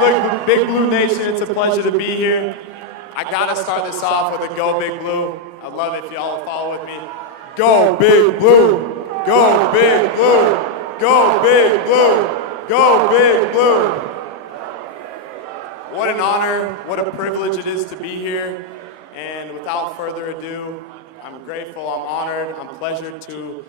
Look, Big Blue Nation, it's a pleasure to be here. I gotta start this off with a Go Big Blue. I'd love it if y'all will follow with me. Go Big Blue! Go Big Blue! Go Big Blue! Go Big Blue! What an honor, what a privilege it is to be here. And without further ado, I'm grateful, I'm honored, I'm pleasured to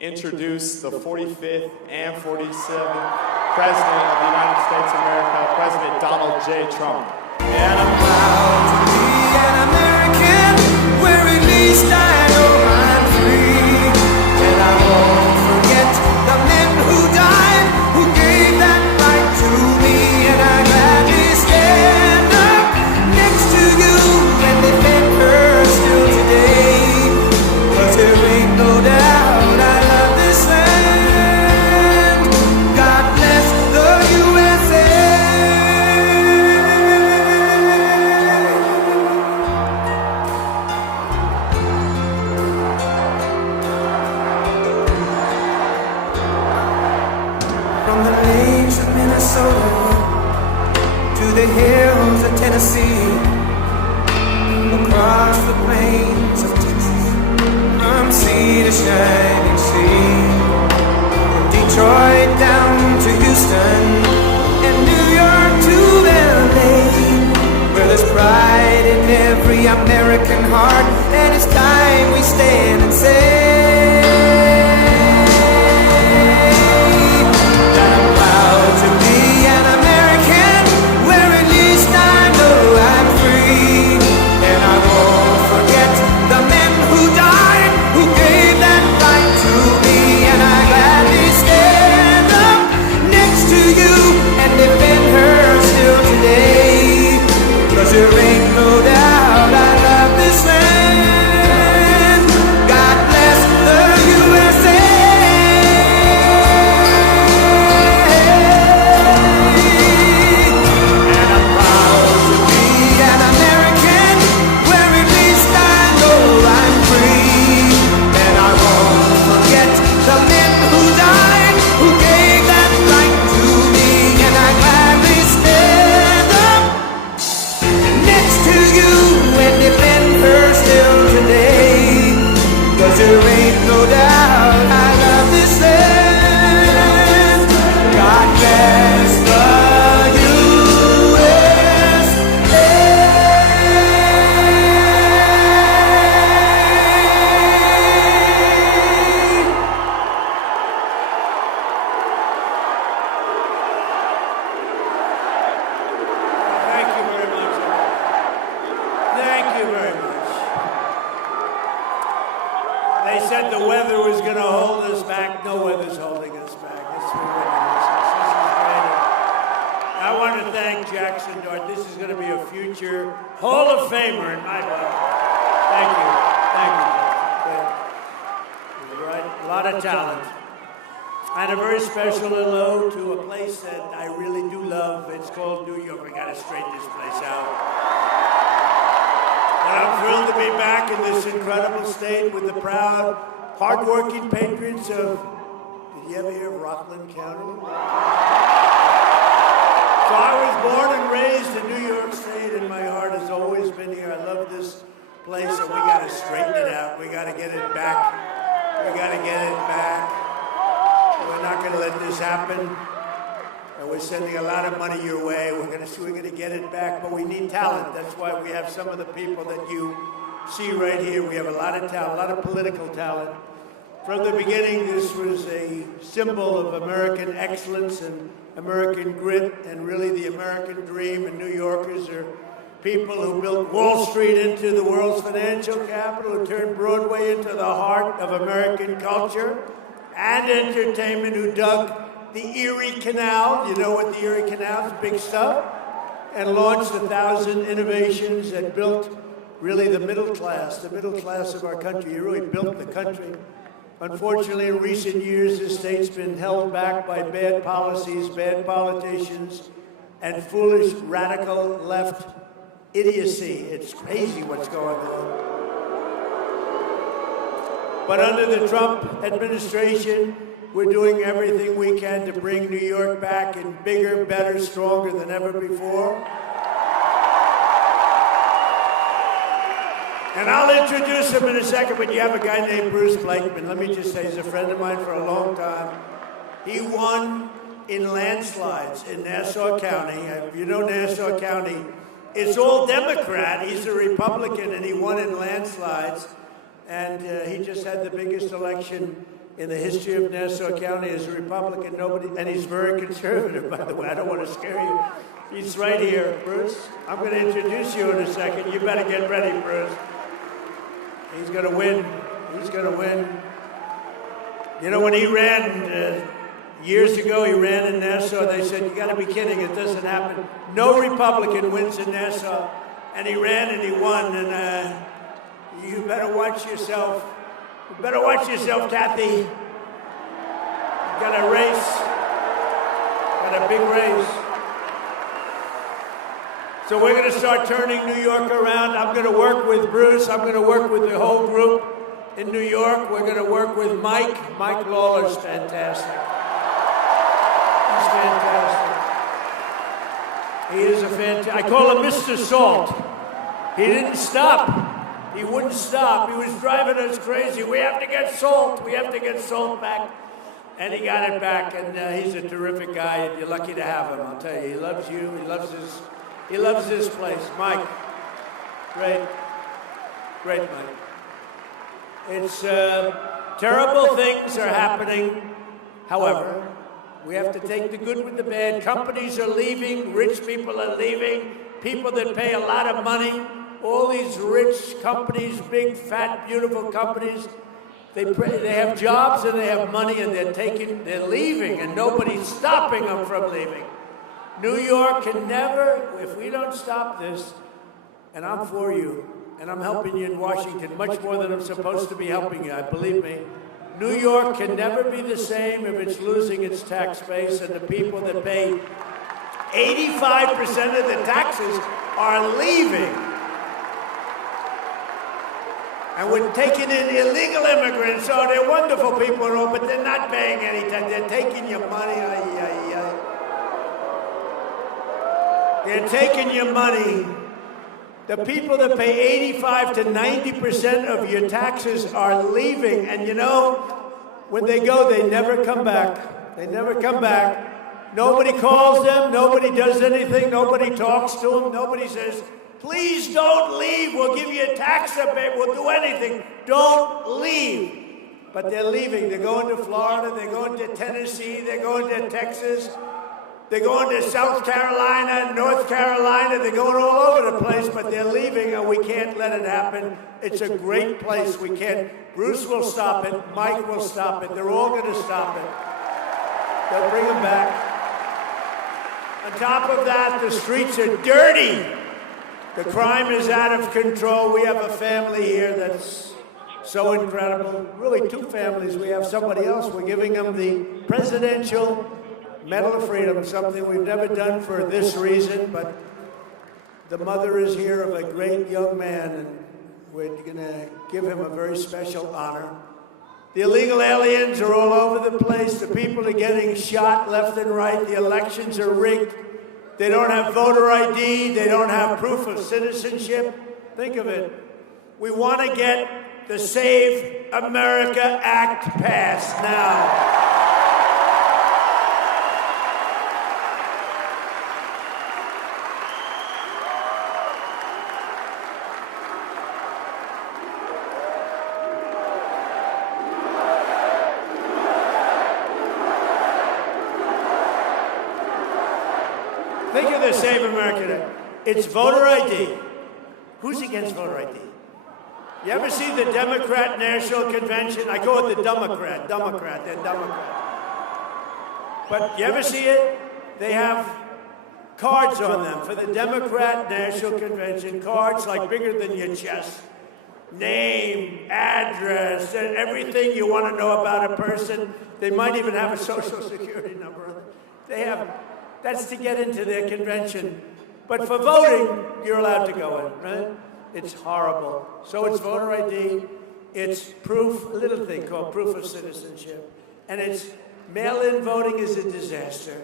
introduce the 45th and 47th President of the United States of America, President Donald J. Trump. And I'm proud to be an American, where at least I know I'm free. And I won't forget the men who died, who gave that right to me. And I gladly stand up next to you and defend her still today. 'Cause there ain't no doubt I love this land. God bless the USA. From the lakes of Minnesota to the hills of Tennessee, across the plains of Texas, from sea to shining sea, from Detroit down to Houston, and New York to LA, where there's pride in every American heart, and it's time we stand and say that I'm proud to be an American, where at least I know I'm free. And I won't forget the men who died, who gave that right to me. And I gladly stand up next to you and defend her still today. 'Cause there ain't no doubt I love this land. God bless the USA. And I'm proud to be an American, where at least I know I'm free. And I won't forget the men who died, who gave that right to me. And I gladly stand up next to you and defend her still today. 'Cause there ain't no doubt I love this land. God bless the USA. Thank you very much. Thank you very much. They said the weather was going to hold us back. No weather's holding us back. This is great. I want to thank Jackson Dart. This is going to be a future Hall of Famer in my book. Thank you. Thank you, Jackson. You're right. A lot of talent. And a very special hello to a place that I really do love. It's called New York. We got to straighten this place out. And I'm thrilled to be back in this incredible state with the proud, hardworking patriots of, did you ever hear of Rockland County? So I was born and raised in New York State, and my heart has always been here. I love this place, and we got to straighten it out. We got to get it back. We got to get it back. We're not going to let this happen. And we're sending a lot of money your way. We're going to get it back, but we need talent. That's why we have some of the people that you see right here. We have a lot of talent, a lot of political talent. From the beginning, this was a symbol of American excellence and American grit, and really the American dream. And New Yorkers are people who built Wall Street into the world's financial capital, who turned Broadway into the heart of American culture and entertainment, who dug the Erie Canal. You know what the Erie Canal is, big stuff. And launched 1,000 innovations that built really the middle class of our country. You really built the country. Unfortunately, in recent years, this state's been held back by bad policies, bad politicians, and foolish radical left idiocy. It's crazy what's going on. But under the Trump administration, We're doing everything we can to bring New York back in bigger, better, stronger than ever before. And I'll introduce him in a second, but you have a guy named Bruce Blakeman. Let me just say, he's a friend of mine for a long time. He won in landslides in Nassau County. You know Nassau County, it's all Democrat. He's a Republican, and he won in landslides. And he just had the biggest election in the history of Nassau County as a Republican. And he's very conservative, by the way. I don't want to scare you. He's right here, Bruce. I'm going to introduce you in a second. You better get ready, Bruce. He's going to win. He's going to win. You know, when he ran years ago, he ran in Nassau. They said, you got to be kidding. It doesn't happen. No Republican wins in Nassau. And he ran and he won. And you better watch yourself. You better watch yourself, Kathy. You got a race. Got a big race. So we're going to start turning New York around. I'm going to work with Bruce. I'm going to work with the whole group in New York. We're going to work with Mike. Mike Lawler's fantastic. He's fantastic. He is a fantastic. I call him Mr. Salt. He didn't stop. He wouldn't stop. He was driving us crazy. We have to get salt. We have to get salt back. And he got it back. And he's a terrific guy. And you're lucky to have him. I'll tell you. He loves you. He loves this place. Mike. Great. Great, Mike. It's terrible things are happening. However, we have to take the good with the bad. Companies are leaving. Rich people are leaving. People that pay a lot of money. All these rich companies, big, fat, beautiful companies, they have jobs and they have money and they're leaving, and nobody's stopping them from leaving. New York can never, if we don't stop this, and I'm for you, and I'm helping you in Washington much more than I'm supposed to be helping you, believe me. New York can never be the same if it's losing its tax base, and the people that pay 85% of the taxes are leaving. And we're taking in illegal immigrants. Oh, they're wonderful people and all, but they're not paying any tax. They're taking your money. They're taking your money. The people that pay 85 to 90% of your taxes are leaving. And you know, when they go, they never come back. They never come back. Nobody calls them. Nobody does anything. Nobody talks to them. Nobody says, please don't leave. We'll give you a tax rebate. We'll do anything. Don't leave. But they're leaving. They're going to Florida. They're going to Tennessee. They're going to Texas. They're going to South Carolina, North Carolina. They're going all over the place, but they're leaving, and we can't let it happen. It's a great place. We can't. Bruce will stop it. Mike will stop it. They're all going to stop it. They'll bring them back. On top of that, the streets are dirty. The crime is out of control. We have a family here that's so incredible. Really, two families. We have somebody else. We're giving them the Presidential Medal of Freedom, something we've never done for this reason, but the mother is here of a great young man, and we're going to give him a very special honor. The illegal aliens are all over the place. The people are getting shot left and right. The elections are rigged. They don't have voter ID. They don't have proof of citizenship. Think of it. We want to get the Save America Act passed now. Think of the Save America Act. It's voter ID. Who's against voter ID? You ever see the Democrat National Convention? I call it the Democrat. They're Democrat. But you ever see it? They have cards on them for the Democrat National Convention. Cards like bigger than your chest. Name, address, and everything you want to know about a person. They might even have a social security number on it. They have. That's to get into their convention. But for voting, you're allowed to go in, right? It's horrible. So it's voter ID, it's proof, a little thing called proof of citizenship, and it's mail-in voting is a disaster.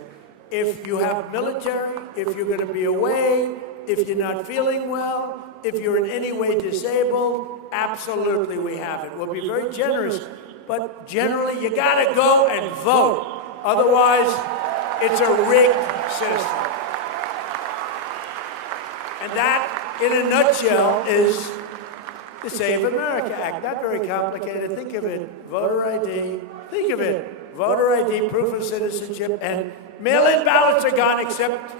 If you have military, if you're going to be away, if you're not feeling well, if you're in any way disabled, absolutely we have it. We'll be very generous, but generally you got to go and vote. Otherwise, it's a rigged system. And that, in a nutshell, is the Save America Act. Not very complicated. Think of it. Voter ID. Think of it. Voter ID, proof of citizenship, and mail-in ballots are gone except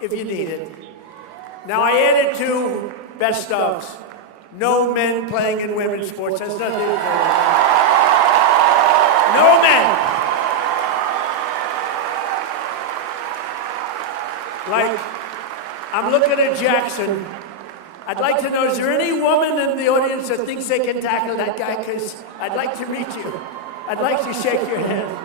if you need it. Now, I added 2 best ofs. No men playing in women's sports. That's nothing to do with it. No men. Like, I'm looking at Jackson. I'd like to know, is there any woman in the audience that thinks they can tackle that guy? Because I'd like to meet you. I'd like to shake your hand.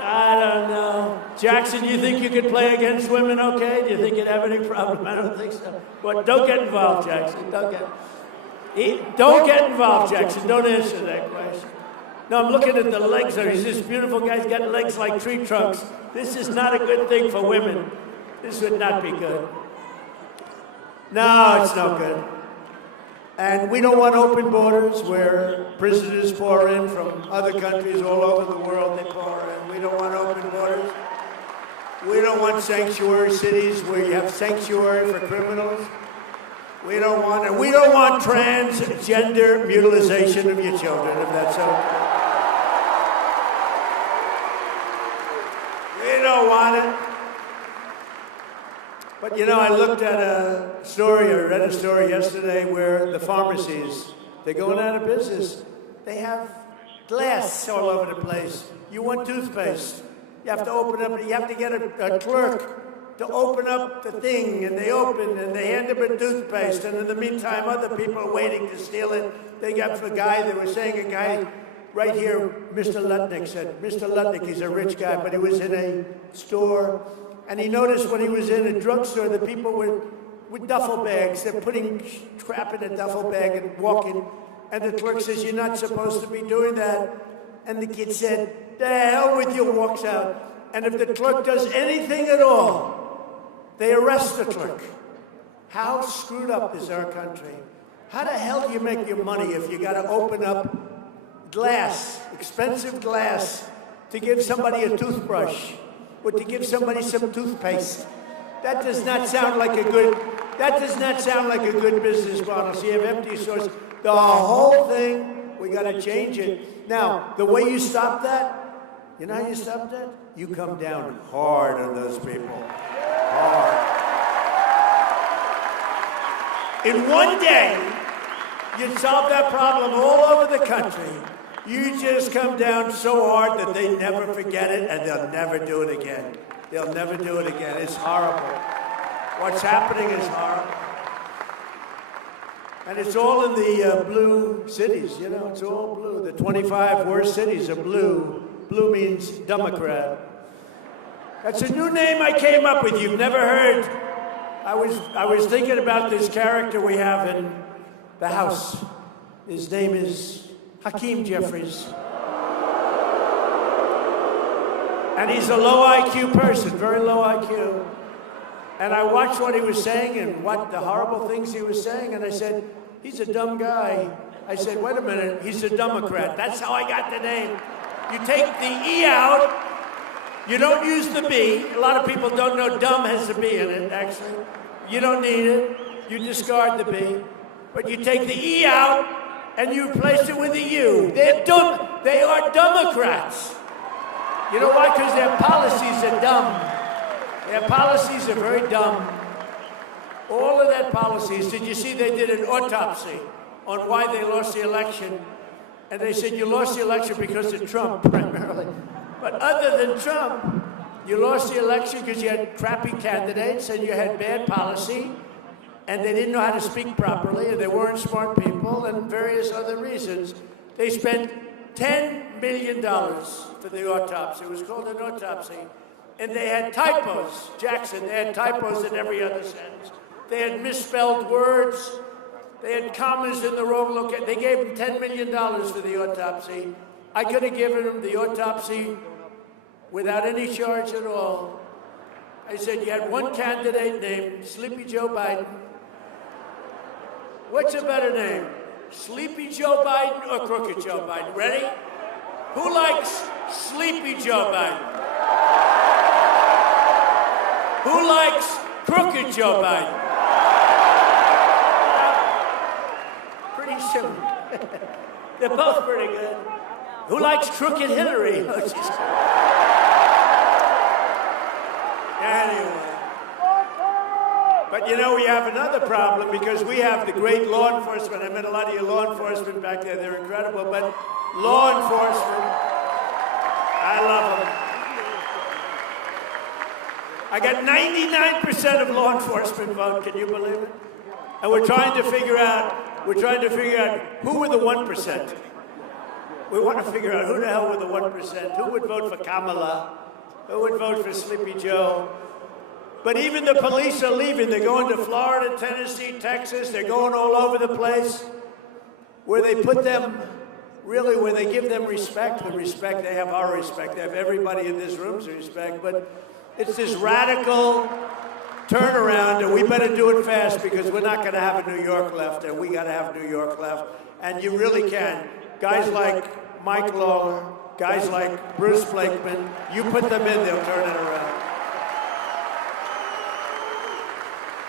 I don't know. Jackson, you think you could play against women okay? Do you think you'd have any problem? I don't think so. But don't get involved, Jackson. Don't get involved, Jackson. Don't answer that question. No, I'm looking at the legs. He's this beautiful guy. He's got legs like tree trunks. This is not a good thing for women. This would not be good. No, it's no good. And we don't want open borders where prisoners pour in from other countries all over the world. They pour in. We don't want open borders. We don't want sanctuary cities where you have sanctuary for criminals. We don't want it. We don't want transgender mutilization of your children, if that's okay. We don't want it. But you know, I looked at a story, or read a story yesterday where the pharmacies, they're going out of business. They have glass all over the place. You want toothpaste. You have to open up, you have to get a clerk to open up the thing, and they open, and they hand them a toothpaste, and in the meantime, other people are waiting to steal it. They got the guy, they were saying a guy right here, Mr. Lutnick said, Mr. Lutnick, he's a rich guy, but he was in a store, and he noticed when he was in a drugstore, the people were with duffel bags. They're putting crap in a duffel bag and walking. And the clerk says, you're not supposed to be doing that. And the kid said, the hell with you, walks out. And if the clerk does anything at all, they arrest the clerk. How screwed up is our country? How the hell do you make your money if you got to open up glass, expensive glass, to give somebody a toothbrush? Or to give somebody some toothpaste? That does not sound like a good. That does not sound like a good business model. So you have empty stores. The whole thing, we got to change it. Now, the way you stop that, you know how you stop that? You come down hard on those people. Hard. In one day, you'd solve that problem all over the country. You just come down so hard that they never forget it, and they'll never do it again. They'll never do it again. It's horrible. What's happening is horrible. And it's all in the blue cities, you know, it's all blue. The 25 worst cities are blue. Blue means Democrat. That's a new name I came up with. You've never heard. I was thinking about this character we have in the House. His name is Hakeem Jeffries. And he's a low IQ person, very low IQ. And I watched what he was saying and what the horrible things he was saying, and I said, he's a dumb guy. I said, wait a minute, he's a Democrat. That's how I got the name. You take the E out, you don't use the B. A lot of people don't know dumb has a B in it, actually. You don't need it. You discard the B. But you take the E out, and you replace it with a U. They're dumb. They are Democrats. You know why? Because their policies are dumb. Their policies are very dumb. All of their policies. Did you see they did an autopsy on why they lost the election? And they said you lost the election because of Trump, primarily. But other than Trump, you lost the election because you had crappy candidates and you had bad policy, and they didn't know how to speak properly, and they weren't smart people, and various other reasons. They spent $10 million for the autopsy. It was called an autopsy. And they had typos. Jackson, they had typos in every other sentence. They had misspelled words. They had commas in the wrong location. They gave him $10 million for the autopsy. I could have given him the autopsy without any charge at all. I said, you had one candidate named Sleepy Joe Biden. What's a better name? Sleepy Joe Biden or Crooked Joe Biden? Ready? Who likes Sleepy Joe Biden? Who likes Crooked Joe Biden? Pretty simple. They're both pretty good. Who likes Crooked Hillary? Oh, anyway. But you know, we have another problem because we have the great law enforcement. I met a lot of your law enforcement back there. They're incredible. But law enforcement, I love them. I got 99% of law enforcement vote. Can you believe it? And we're trying to figure out who were the 1%. We want to figure out who the hell were the 1%. Who would vote for Kamala? Who would vote for Sleepy Joe? But even the police are leaving. They're going to Florida, Tennessee, Texas. They're going all over the place where they put them, really, where they give them respect. The respect, they have our respect. They have everybody in this room's respect. But it's this radical turnaround, and we better do it fast because we're not going to have a New York left, and we got to have New York left. And you really can. Guys like Mike Lawler, guys like Bruce Blakeman, you put them in, they'll turn it around.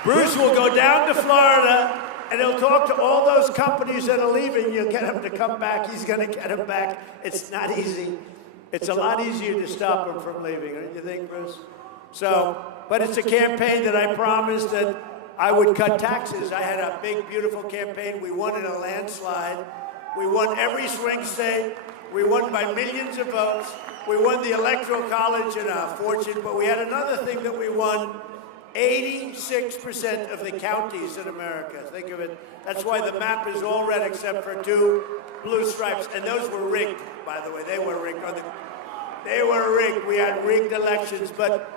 Bruce will go down to Florida, and he'll talk to all those companies that are leaving. You'll get them to come back. He's going to get them back. It's not easy. It's a lot easier to stop them from leaving, don't you think, Bruce? So, but it's a campaign that I promised that I would cut taxes. I had a big, beautiful campaign. We won in a landslide. We won every swing state. We won by millions of votes. We won the Electoral College in a fortune, but we had another thing that we won. 86% of the counties in America. Think of it. That's why the map is all red except for 2 blue stripes. And those were rigged, by the way. They were rigged. They were rigged. We had rigged elections. But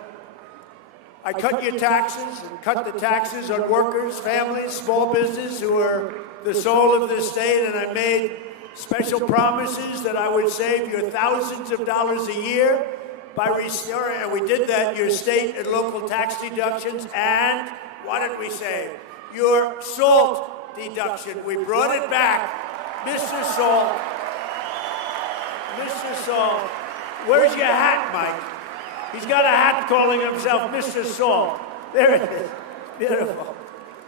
I cut your taxes and cut the taxes on workers, families, small business who are the soul of this state. And I made special promises that I would save you thousands of dollars a year by restoring, and we did that, your state and local tax deductions, and what did we save? Your SALT deduction. We brought it back. Mr. Salt. Mr. Salt. Where's your hat, Mike? He's got a hat calling himself Mr. Salt. There it is. Beautiful.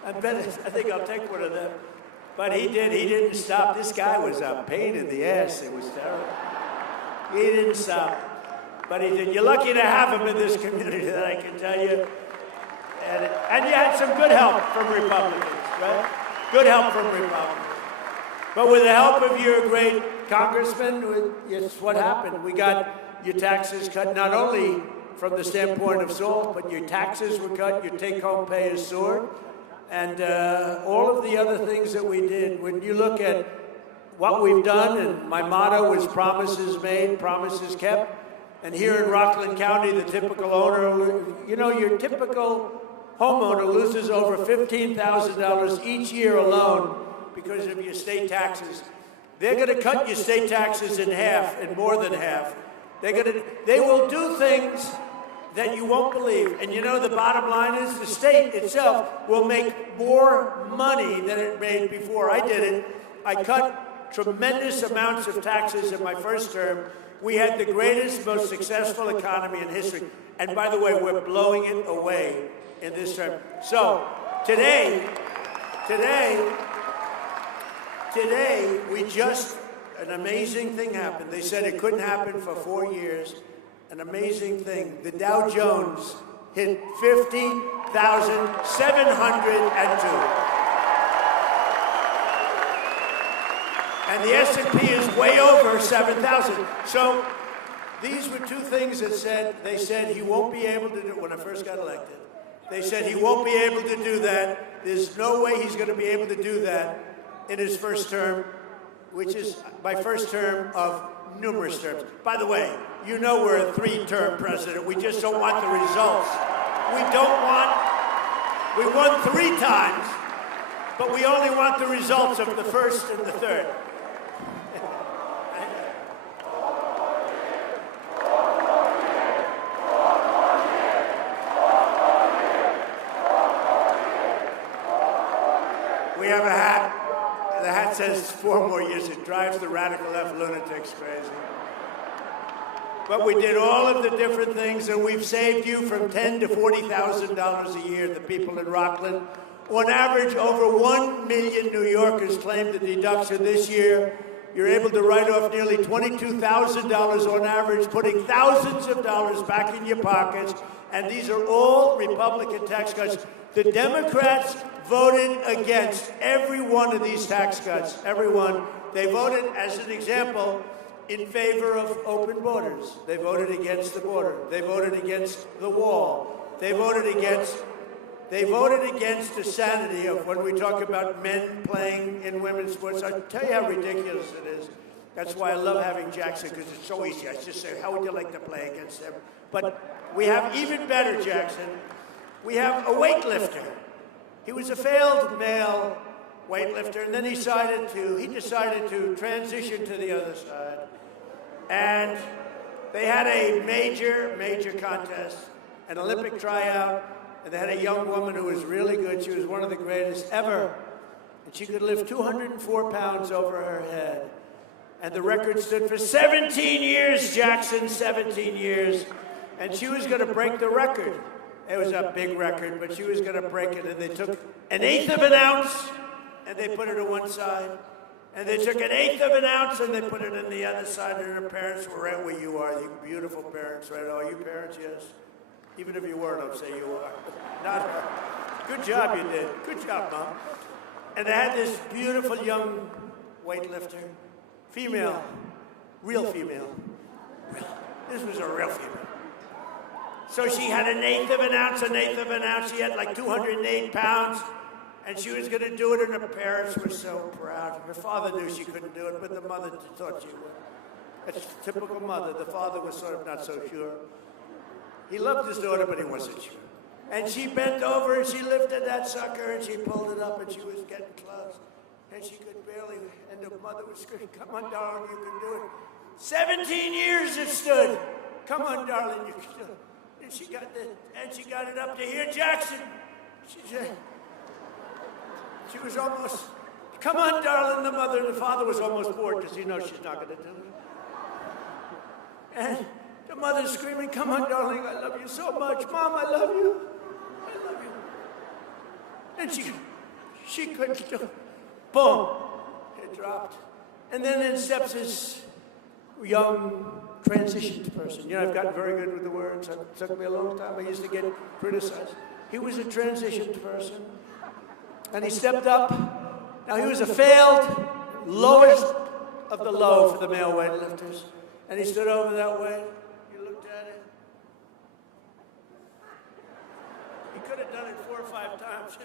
I think I'll take one of them. But he didn't stop. This guy was a pain in the ass. It was terrible. He didn't stop. But he did. You're lucky to have him in this community, that I can tell you. And you had some good help from Republicans, right? Good help from Republicans. But with the help of your great congressman, it's what happened. We got your taxes cut, not only from the standpoint of SALT, but your taxes were cut, your take-home pay is soared, and all of the other things that we did. When you look at what we've done, and my motto is promises made, promises kept. And here in Rockland County, the typical owner, you know, your typical homeowner loses over $15,000 each year alone because of your state taxes. They're going to cut your state taxes in half, and more than half. They will do things that you won't believe. And you know, the bottom line is the state itself will make more money than it made before. I did it. I cut tremendous amounts of taxes in my first term. We had the greatest, most successful economy in history. And by the way, we're blowing it away in this term. So today, we just, an amazing thing happened. They said it couldn't happen for 4 years. An amazing thing. The Dow Jones hit 50,702. And the S&P is way over 7,000. So these were 2 things that they said he won't be able to do when I first got elected. They said he won't be able to do that. There's no way he's going to be able to do that in his first term, which is my first term of numerous terms. By the way, you know we're a 3-term president. We just don't want the results. We won 3 times, but we only want the results of the first and the third. We have a hat. The hat says 4 more years. It drives the radical left lunatics crazy. But we did all of the different things, and we've saved you from $10,000 to $40,000 a year, the people in Rockland. On average, over 1 million New Yorkers claimed the deduction this year. You're able to write off nearly $22,000 on average, putting thousands of dollars back in your pockets. And these are all Republican tax cuts. The Democrats voted against every one of these tax cuts, every one. They voted, as an example, in favor of open borders. They voted against the border. They voted against the wall. They voted against the sanity of when we talk about men playing in women's sports. I'll tell you how ridiculous it is. That's why I love having Jackson, because it's so easy. I just say, how would you like to play against them? But we have even better, Jackson. We have a weightlifter. He was a failed male weightlifter, and then he decided to transition to the other side. And they had a major contest, an Olympic tryout, and they had a young woman who was really good. She was one of the greatest ever. And she could lift 204 pounds over her head. And the record stood for 17 years, Jackson, 17 years. And she was going to break the record. It was a big record, but she was going to break it. And they took 1/8 of an ounce, and they put it on one side. And they took 1/8 of an ounce, and they put it on the other side. And her parents were right where you are, you beautiful parents, right? Oh, you parents, yes. Even if you weren't, I'll say you are. Not her. Good job you did. Good job, Mom. And they had this beautiful young weightlifter, female, real female. This was a real female. So she had 1/8 of an ounce, 1/8 of an ounce. She had like 208 pounds, and she was going to do it, and her parents were so proud. Her father knew she couldn't do it, but the mother thought she would. That's typical mother. The father was sort of not so sure. He loved his daughter, but he wasn't sure. And she bent over, and she lifted that sucker, and she pulled it up, and she was getting close. And she could barely, and the mother was screaming, come on, darling, you can do it. 17 years it stood. Come on, darling, you can do it. And she got it up to here, Jackson. She said, she was almost, come on, darling, the mother and the father was almost bored because he knows she's not going to do it. And the mother's screaming, come on, darling, I love you so much. Mom, I love you. I love you. And she couldn't do it. Boom. It dropped. And then in steps this young transitioned person. You know, I've gotten very good with the words. It took me a long time. I used to get criticized. He was a transitioned person. And he stepped up. Now, he was a failed, lowest of the low for the male weightlifters. And he stood over that way. He looked at it. He could have done it 4 or 5 times.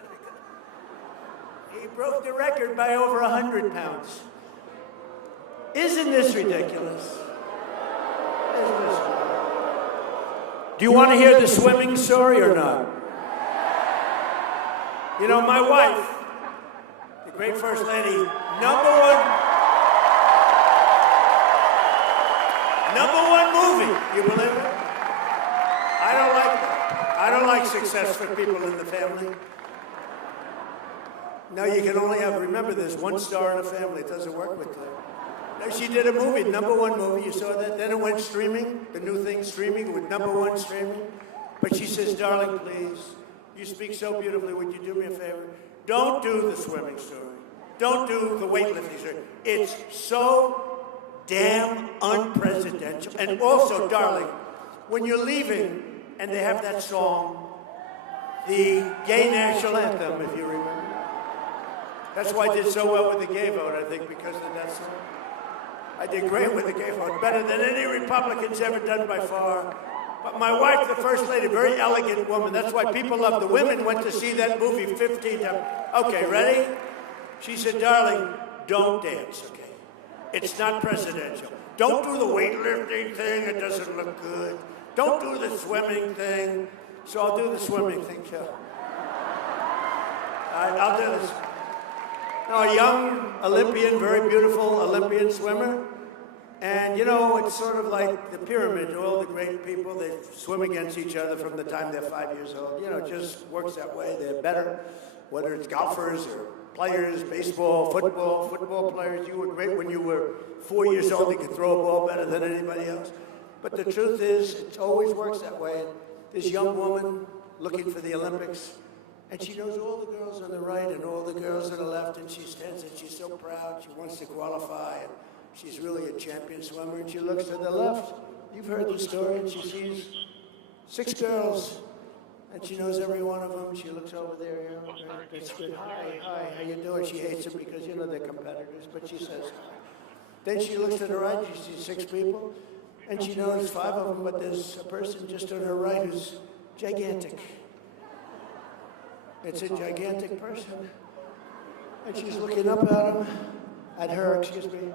He broke the record by over 100 pounds. Isn't this ridiculous? Do you want to hear the swimming story or not? You know, my wife, the great First Lady, number one movie. You believe it? I don't like that. I don't like success for people in the family. No, you can only have, remember, there's 1 star in a family. It doesn't work with that. No, she did a movie, number 1 movie. You saw that? Then it went streaming, the new thing streaming with number 1 streaming. But she says, darling, please, you speak so beautifully. Would you do me a favor? Don't do the swimming story. Don't do the weightlifting story. It's so damn unpresidential. And also, darling, when you're leaving and they have that song, the gay national anthem, if you remember. That's why I did so well with the gay vote, I think, because of that song. I did great with the gay vote, better than any Republican's ever done by far. But my wife, the First Lady, very elegant woman. That's why people love the women went to see that movie 15 times. Okay, ready? She said, darling, don't dance, okay? It's not presidential. Don't do the weightlifting thing. It doesn't look good. Don't do the swimming thing. So I'll do the swimming thing, too. All right, I'll do this. No, a young Olympian, very beautiful Olympian swimmer. And you know, it's sort of like the pyramid. All the great people, they swim against each other from the time they're 5 years old. You know, it just works that way. They're better, whether it's golfers or players, baseball, football players. You were great when you were 4 years old. You could throw a ball better than anybody else. But the truth is, it always works that way. This young woman looking for the Olympics, and she knows all the girls on the right and all the girls on the left, and she stands and she's so proud. She wants to qualify, and she's really a champion swimmer, and she looks to the left. You've heard the story, and she sees 6 girls, and she knows every one of them. She looks over there, you know, that's good. Hi, how you doing? She hates them because, you know, they're competitors, but she says hi. Then she looks to the right, she sees 6 people, and she knows 5 of them, but there's a person just on her right who's gigantic. It's a gigantic person. And she's looking up at him, at her, excuse me.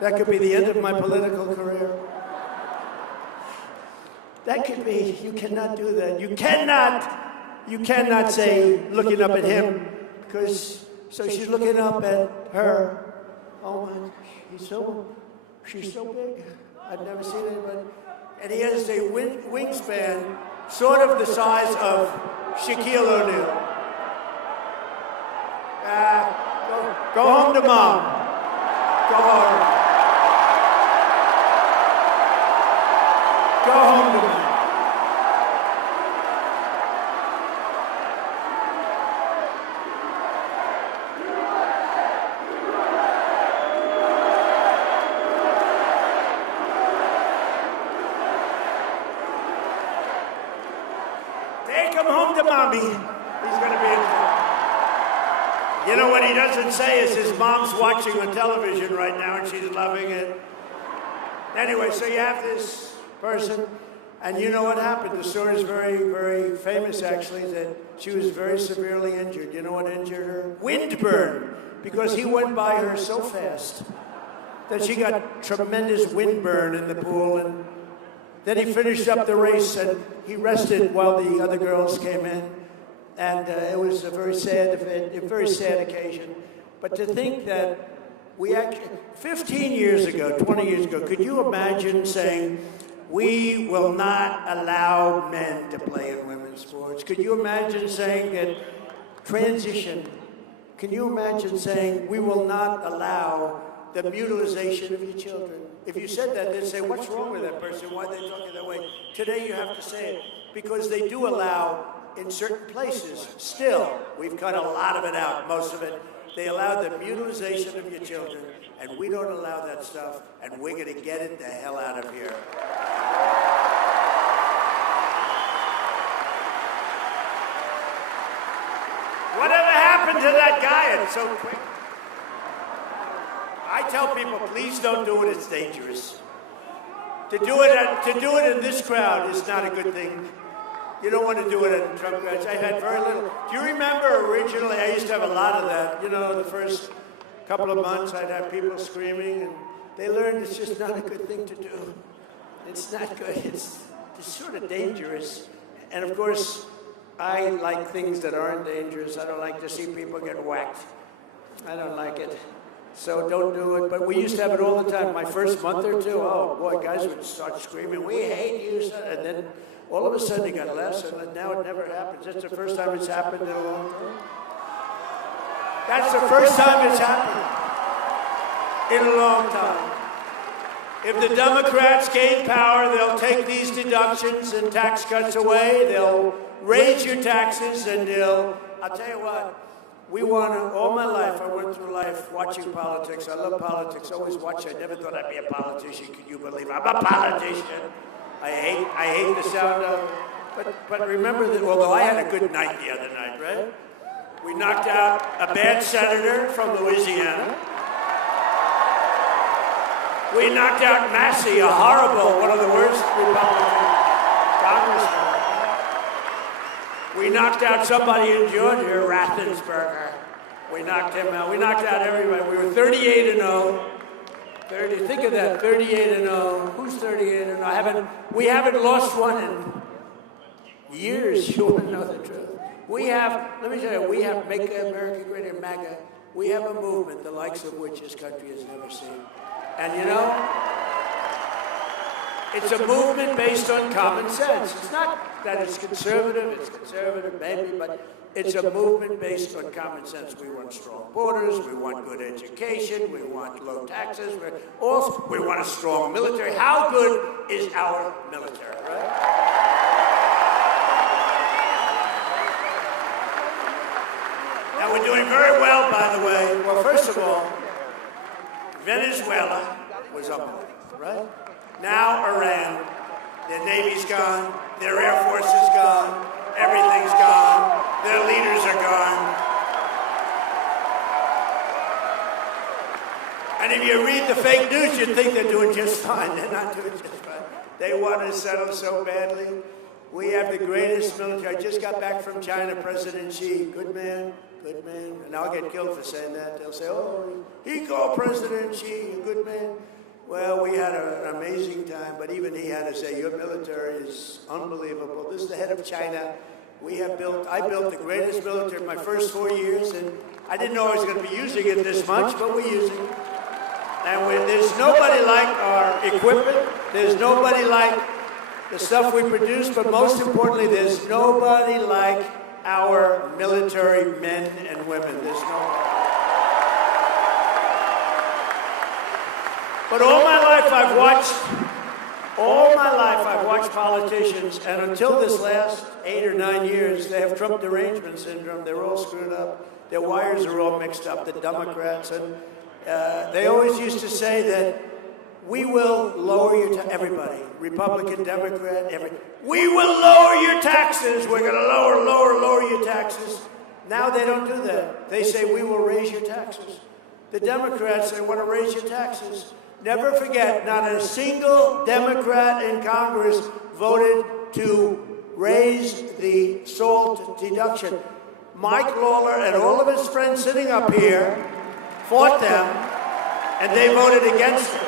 That could be the end of my political career. That could be, you cannot do that. You cannot say, looking up at him, because, so she's looking up at her. Oh my, she's so big. I've never seen anybody. And he has a wingspan, sort of the size of Shaquille O'Neal. Go home to mom. Go home. Go home to mom. Take him home to mommy. He's going to be in trouble. You know what he doesn't say is his mom's watching the television right now and she's loving it. Anyway, so you have this person, and you know what happened. The story is very, very famous, actually, that she was very severely injured. You know what injured her? Windburn, because he went by her so fast that she got tremendous windburn in the pool, and then he finished up the race, and he rested while the other girls came in. And it was a very sad event, a very sad occasion. But to think that we actually, 15 years ago, 20 years ago, could you imagine saying, we will not allow men to play in women's sports? Could you imagine saying that transition, can you imagine saying, we will not allow the mutilization of your children? If you said that, they'd say, what's wrong with that person? Why are they talking that way? Today you have to say it, because they do allow, in certain places, still, we've cut a lot of it out, most of it, they allow the mutilization of your children, and we don't allow that stuff, and we're going to get it the hell out of here. Whatever happened to that guy? It's so quick. I tell people, please don't do it, it's dangerous. To do it in this crowd is not a good thing. You don't want to do it at Trump crowds. I had very little. Do you remember originally, I used to have a lot of that. You know, the first couple of months, I'd have people screaming, and they learned it's just not a good thing to do. It's not good. It's sort of dangerous. And of course, I like things that aren't dangerous. I don't like to see people get whacked. I don't like it. So don't do it. But we used to have it all the time. My first month or two, oh boy, guys would start screaming, we hate you, son. And then all of a sudden it got less, and now it never happens. That's the first time it's happened in a long time. That's the first time it's happened in a long time. If the Democrats gain power, they'll take these deductions and tax cuts away. They'll raise your taxes, and I'll tell you what, we want to, all my life, I went through life watching politics. I love politics, always watch. I never thought I'd be a politician. Can you believe it? I'm a politician. I hate the sound of it. But remember that, although I had a good night the other night, right? We knocked out a bad senator from Louisiana. We knocked out Massey, a horrible, one of the worst Republican congressmen. We knocked out somebody in Georgia, Rathensperger. We knocked him out. We knocked out everybody. We were 38-0. Think of that, 38-0. Who's 38-0? We haven't lost one in years. You want to know the truth? We have, let me tell you, we have Make America Great Again, MAGA. We have a movement the likes of which this country has never seen. And you know, it's a movement based on common sense. It's not that it's conservative maybe, but it's a movement based on common sense. We want strong borders, we want good education, we want low taxes, we want a strong military. How good is our military, right? Now we're doing very well, by the way. Well, first of all, Venezuela was up, right? Now Iran, their Navy's gone, their Air Force is gone, everything's gone, their leaders are gone. And if you read the fake news, you'd think they're doing just fine. They're not doing just fine. They want to settle so badly. We have the greatest military. I just got back from China, President Xi. Good man, good man. And I'll get killed for saying that. They'll say, oh, he called President Xi a good man. Well, we had an amazing time, but even he had to say, your military is unbelievable. This is the head of China. I built the greatest military in my first 4 years, and I didn't know I was going to be using it this much, but we're using it. And there's nobody like our equipment. There's nobody like the stuff we produce, but most importantly, there's nobody like our military men and women. There's nobody. But all my life I've watched politicians, and until this last 8 or 9 years, they have Trump derangement syndrome. They're all screwed up. Their wires are all mixed up, the Democrats. And they always used to say that we will lower your everybody, Republican, Democrat, we will lower your taxes. We're going to lower your taxes. Now they don't do that. They say we will raise your taxes. The Democrats, they want to raise your taxes. Never forget, not a single Democrat in Congress voted to raise the SALT deduction. Mike Lawler and all of his friends sitting up here fought them, and they voted against it.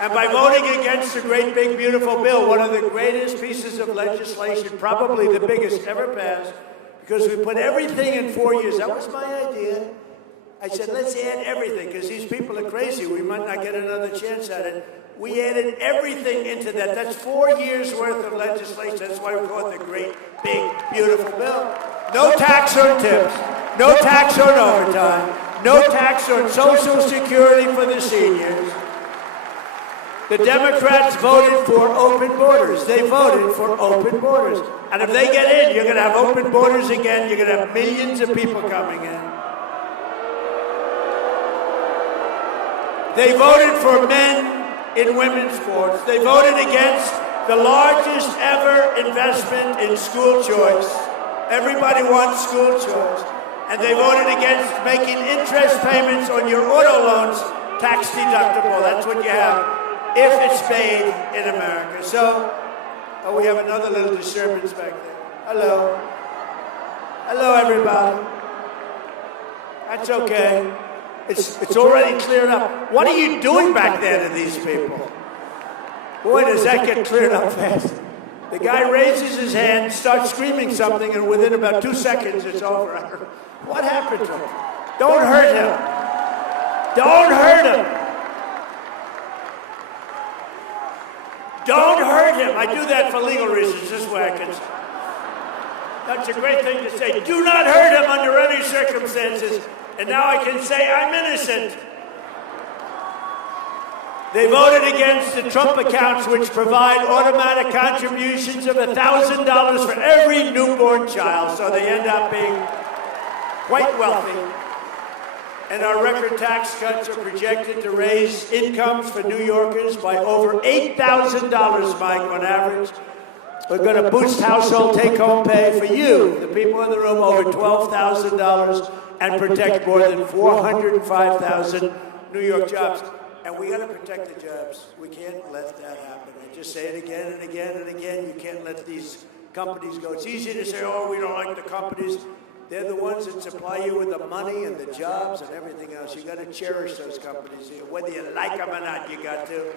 And by voting against the great, big, beautiful bill, one of the greatest pieces of legislation, probably the biggest ever passed, because we put everything in 4 years. That was my idea. I said, let's add everything, because these people are crazy. We might not get another chance at it. We added everything into that. That's 4 years worth of legislation. That's why we call it the great, big, beautiful bill. No tax on tips. No tax on overtime. No tax on Social Security for the seniors. The Democrats voted for open borders. They voted for open borders. And if they get in, you're going to have open borders again. You're going to have millions of people coming in. They voted for men in women's sports. They voted against the largest ever investment in school choice. Everybody wants school choice. And they voted against making interest payments on your auto loans tax deductible. That's what you have if it's paid in America. So, we have another little disturbance back there. Hello. Hello, everybody. That's okay. It's already cleared up. What are you doing back there to these people? Boy, does that get cleared up fast. The guy raises his hand, starts screaming something, and within about 2 seconds, it's over. What happened to him? Don't hurt him. Don't hurt him. Don't hurt him. I do that for legal reasons. This way I can. That's a great thing to say. Do not hurt him under any circumstances. And now I can say I'm innocent. They voted against the Trump accounts, which provide automatic contributions of $1,000 for every newborn child. So they end up being quite wealthy. And our record tax cuts are projected to raise incomes for New Yorkers by over $8,000, Mike, on average. We're going to boost household take-home pay for you, the people in the room, over $12,000, and protect more than 405,000 New York jobs. And we got to protect the jobs. We can't let that happen. I just say it again and again and again. You can't let these companies go. It's easy to say, oh, we don't like the companies. They're the ones that supply you with the money and the jobs and everything else. You got to cherish those companies. Whether you like them or not, you got to.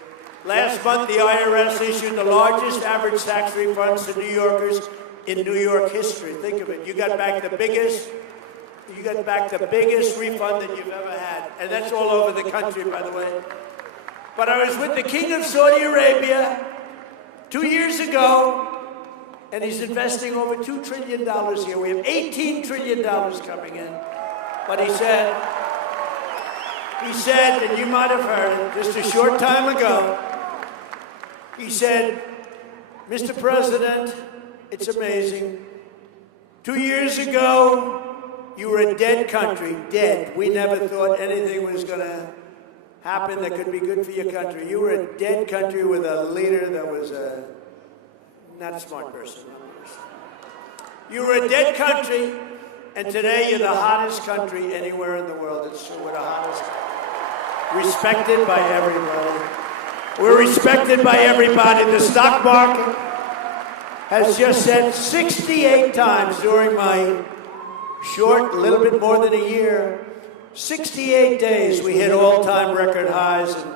Last month, the IRS issued the largest average tax refunds to New Yorkers in New York history. Think of it. You got back the biggest. you get back the biggest refund that you've ever had. And that's all over the country, by the way. But I was with the King of Saudi Arabia 2 years ago, and he's investing over $2 trillion here. We have $18 trillion coming in. But he said, and you might have heard it just a short time ago, he said, Mr. President, it's amazing. 2 years ago, you were a dead country, dead. We never thought anything was going to happen that could be good for your country. You were a dead country with a leader that was a not a smart person. You were a dead country, and today you're the hottest country anywhere in the world. It's true, we're the hottest. Respected by everybody. We're respected by everybody. The stock market has just said 68 times during my short, little bit more than a year, 68 days we hit all-time record highs. And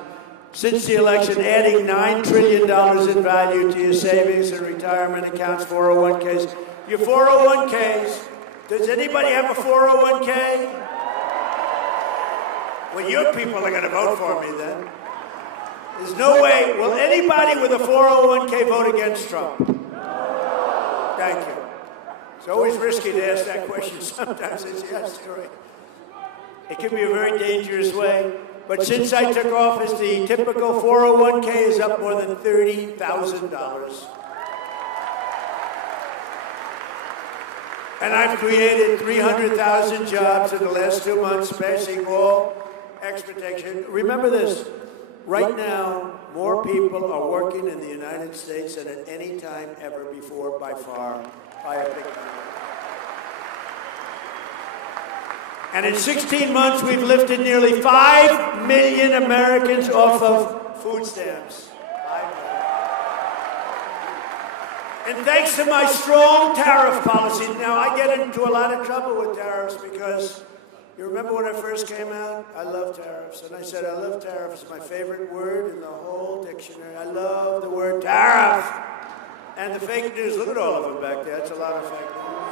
since the election, adding $9 trillion in value to your savings and retirement accounts, 401ks. Your 401ks, does anybody have a 401k? Well, your people are going to vote for me then. There's no way. Will anybody with a 401k vote against Trump? Thank you. It's always risky to ask that question. Sometimes it's yes, correct. It can be a very dangerous way. But since I took office, the typical 401k is up more than $30,000. And I've created 300,000 jobs in the last 2 months, passing all expectation. Remember this, right now, more people are working in the United States than at any time ever before, by far, by a big number. And in 16 months, we've lifted nearly 5 million Americans off of food stamps. And thanks to my strong tariff policy, now I get into a lot of trouble with tariffs because you remember when I first came out? I love tariffs. And I said, I love tariffs. It's my favorite word in the whole dictionary. I love the word tariff. And the fake news, look at all of them back there. That's a lot of fake news.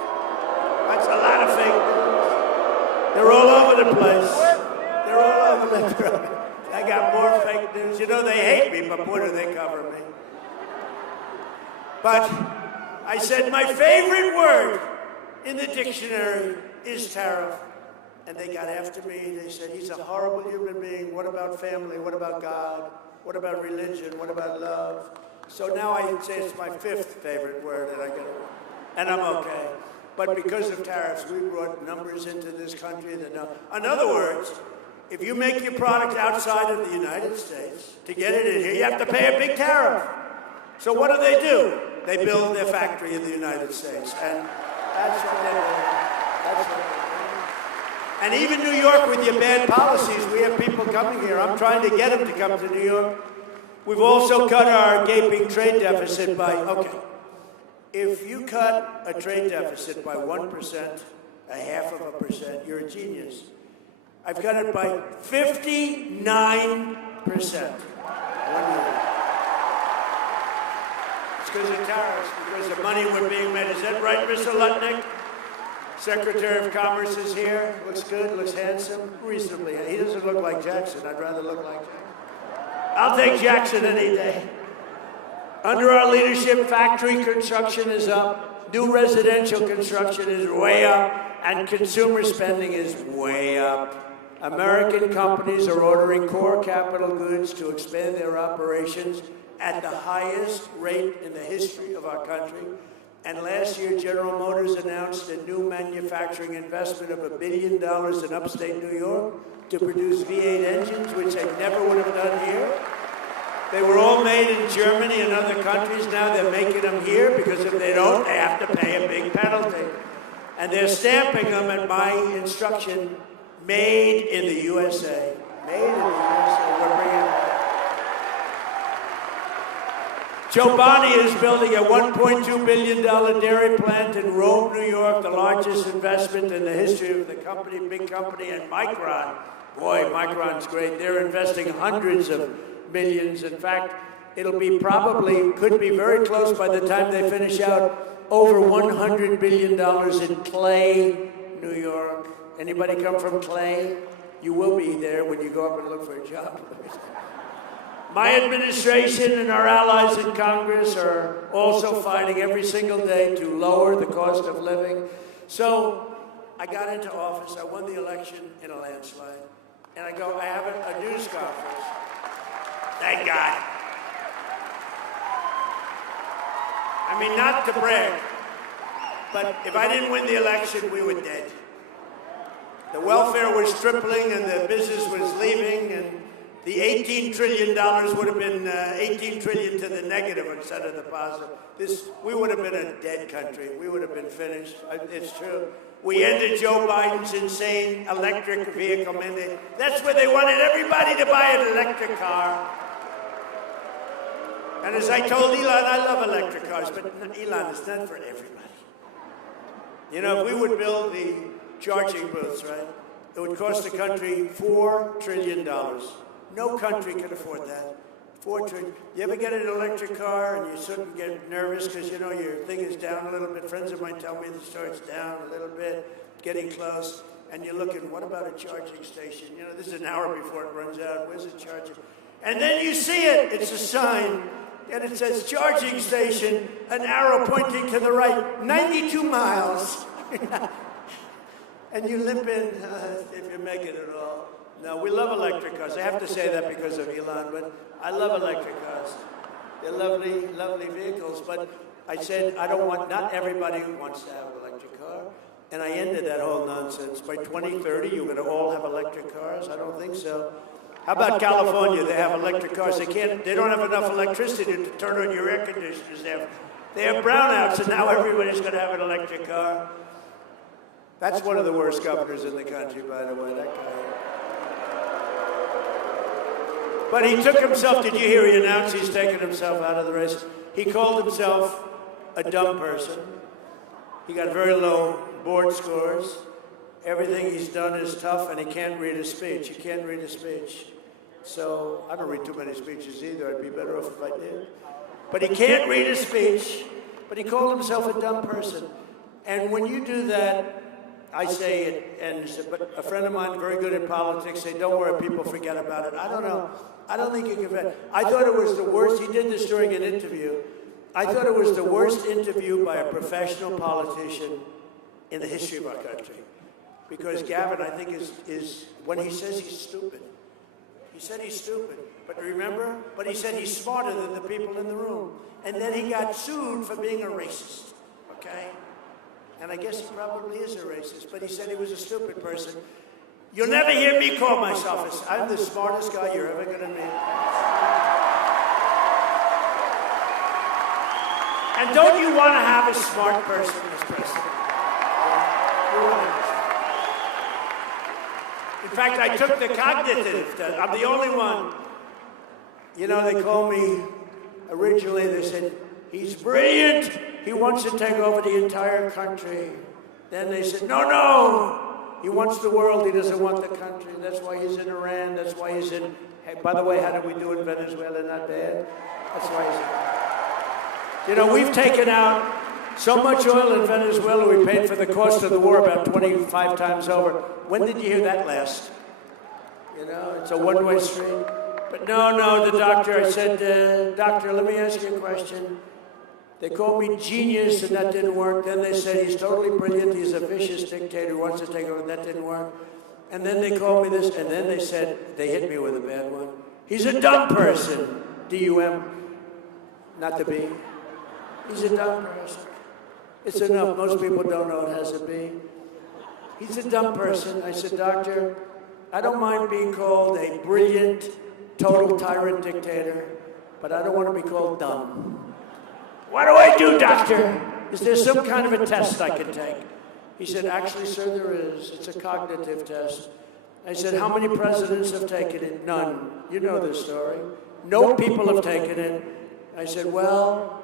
That's a lot of fake news. They're all over the place. They're all over the place. I got more fake news. You know, they hate me, but boy, do they cover me. But I said my favorite word in the dictionary is tariff. And they got after me. They said, he's a horrible human being. What about family? What about God? What about religion? What about love? So now I say it's my fifth favorite word that I get. And I'm okay. But because of tariffs, we brought numbers into this country. In other words, if you make your product outside of the United States, to get it in here, you have to pay a big tariff. So what do? They build their factory in the United States. And that's what they do. That's what they do. And even New York, with your bad policies, we have people coming here. I'm trying to get them to come to New York. We've also cut our gaping trade deficit by, okay, if you cut a trade deficit by 1%, a half of a percent, you're a genius. I've cut it by 59%. It's because of tariffs, because the money we're being made. Is that right, Mr. Lutnick? Secretary of Commerce is here. Looks good, looks handsome, reasonably. He doesn't look like Jackson. I'd rather look like Jackson. I'll take Jackson any day. Under our leadership, factory construction is up, new residential construction is way up, and consumer spending is way up. American companies are ordering core capital goods to expand their operations at the highest rate in the history of our country. And last year, General Motors announced a new manufacturing investment of $1 billion in upstate New York to produce V8 engines, which they never would have done here. They were all made in Germany and other countries. Now they're making them here because if they don't, they have to pay a big penalty. And they're stamping them at my instruction, made in the USA. Made in the USA. We're bringing it. Joe Bonney is building a $1.2 billion dairy plant in Rome, New York, the largest investment in the history of the company, big company, and Micron. Boy, Micron's great. They're investing hundreds of millions. In fact, it'll be could be very close by the time they finish out, over $100 billion in Clay, New York. Anybody come from Clay? You will be there when you go up and look for a job. My administration and our allies in Congress are also fighting every single day to lower the cost of living. So I got into office, I won the election in a landslide, and I have a news conference. Thank God. I mean, not to brag, but if I didn't win the election, we were dead. The welfare was tripling and the business was leaving, and the $18 trillion would have been 18 trillion to the negative instead of the positive. We would have been a dead country. We would have been finished. It's true. We ended Joe Biden's insane electric vehicle mandate. That's where they wanted everybody to buy an electric car. And as I told Elon, I love electric cars, but Elon, it's not for everybody. You know, if we would build the charging booths, right, it would cost the country $4 trillion. No country could afford that. $4 trillion. You ever get an electric car and you sort of get nervous because, you know, your thing is down a little bit? Friends of mine tell me the starts down a little bit, getting close, and you're looking, what about a charging station? You know, this is an hour before it runs out. Where's the charger? And then you see it. It's a sign, and it says charging station, an arrow pointing to the right, 92 miles. And you limp in if you make it at all. No, we love electric cars. I have to say that because of Elon, but I love electric cars. They're lovely, lovely vehicles. But I said, not everybody wants to have an electric car. And I ended that whole nonsense. By 2030, you're going to all have electric cars? I don't think so. How about California? They have electric cars. They don't have enough electricity to turn on your air conditioners. They have brownouts, and now everybody's going to have an electric car. That's one of the worst governors in the country, by the way, that guy. But he took himself, did you hear he announced he's taken himself out of the race? He called himself a dumb person. He got very low board scores. Everything he's done is tough, and he can't read a speech. He can't read a speech. So I don't read too many speeches either. I'd be better off if I did. But he can't read a speech, but he called himself a dumb person. And when you do that, I say it, but a friend of mine, very good at politics, say, don't worry, people forget about it. I don't know. I don't think you can forget. I thought it was the worst. He did this during an interview. I thought it was the worst interview by a professional politician in the history of our country. Because Gavin, I think, is when he says he's stupid. He said he's stupid. But remember? But he said he's smarter than the people in the room. And then he got sued for being a racist. Okay? And I guess he probably is a racist, but he said he was a stupid person. You'll never hear me call myself I'm the smartest guy you're ever going to meet. And don't you want to have a smart person as president? In fact, I took the cognitive test. I'm the only one. You know, they called me, originally they said, he's brilliant. He wants to take over the entire country. Then they said, no. He wants the world. He doesn't want the country. That's why he's in Iran. That's why he's in... Hey, by the way, how did we do in Venezuela? Not bad. That's why he's in... You know, we've taken out so much oil in Venezuela, we paid for the cost of the war about 25 times over. When did you hear that last? You know, it's a one-way street. But no, the doctor, I said, doctor, let me ask you a question. They called me genius, and that didn't work. Then they said he's totally brilliant. He's a vicious dictator who wants to take over. That didn't work. And then they called me this, and then they said, they hit me with a bad one. He's a dumb person. D-U-M, not the B. He's a dumb person. It's enough. Most people don't know it has a B. He's a dumb person. I said, doctor, I don't mind being called a brilliant, total tyrant dictator, but I don't want to be called dumb. What do I do, doctor? Is there some kind of a test I can take? He said, actually, sir, there is. It's a cognitive test. I said, how many presidents have taken it? None. You know this story. No people have taken it. I said, well,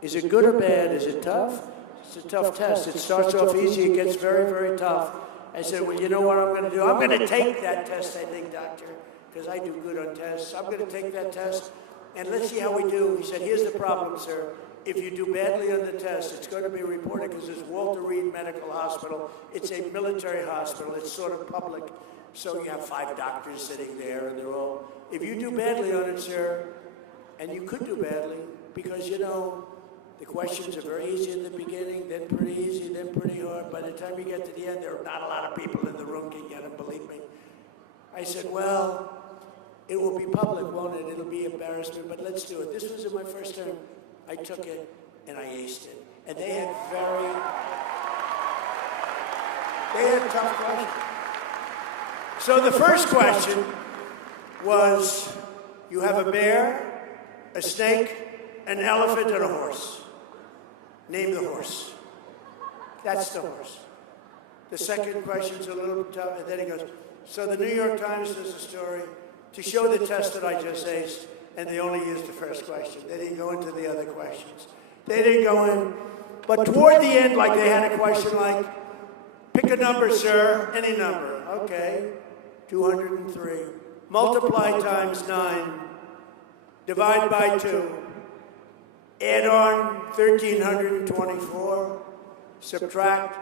is it good or bad? Is it tough? It's a tough test. It starts off easy. It gets very, very tough. I said, well, you know what I'm going to do? I'm going to take that test, I think, doctor, because I do good on tests. I'm going to take that test. and let's see how we do. He said, here's the problem, sir. If you do badly on the test, it's going to be reported because it's Walter Reed Medical Hospital. It's a military hospital. It's sort of public. So you have 5 doctors sitting there, and they're all, if you do badly on it, sir, and you could do badly, because, you know, the questions are very easy in the beginning, then pretty easy, then pretty hard. By the time you get to the end, there are not a lot of people in the room can get them, believe me. I said, well, it will be public, won't it? It'll be embarrassment, but let's do it. This was in my first term. I took it, and I aced it. And they had tough questions. So the first question was, you have a bear, a snake, an elephant, and a horse. Name the horse. That's the horse. The second question's a little tough, and then he goes, so the New York Times does a story to show the test that I just aced, and they only used the first question. They didn't go into the other questions. They didn't go in. But toward the end, like they had a question like, pick a number, sir, any number. Okay, 203. Multiply times 9. Divide by 2. Add on 1,324. Subtract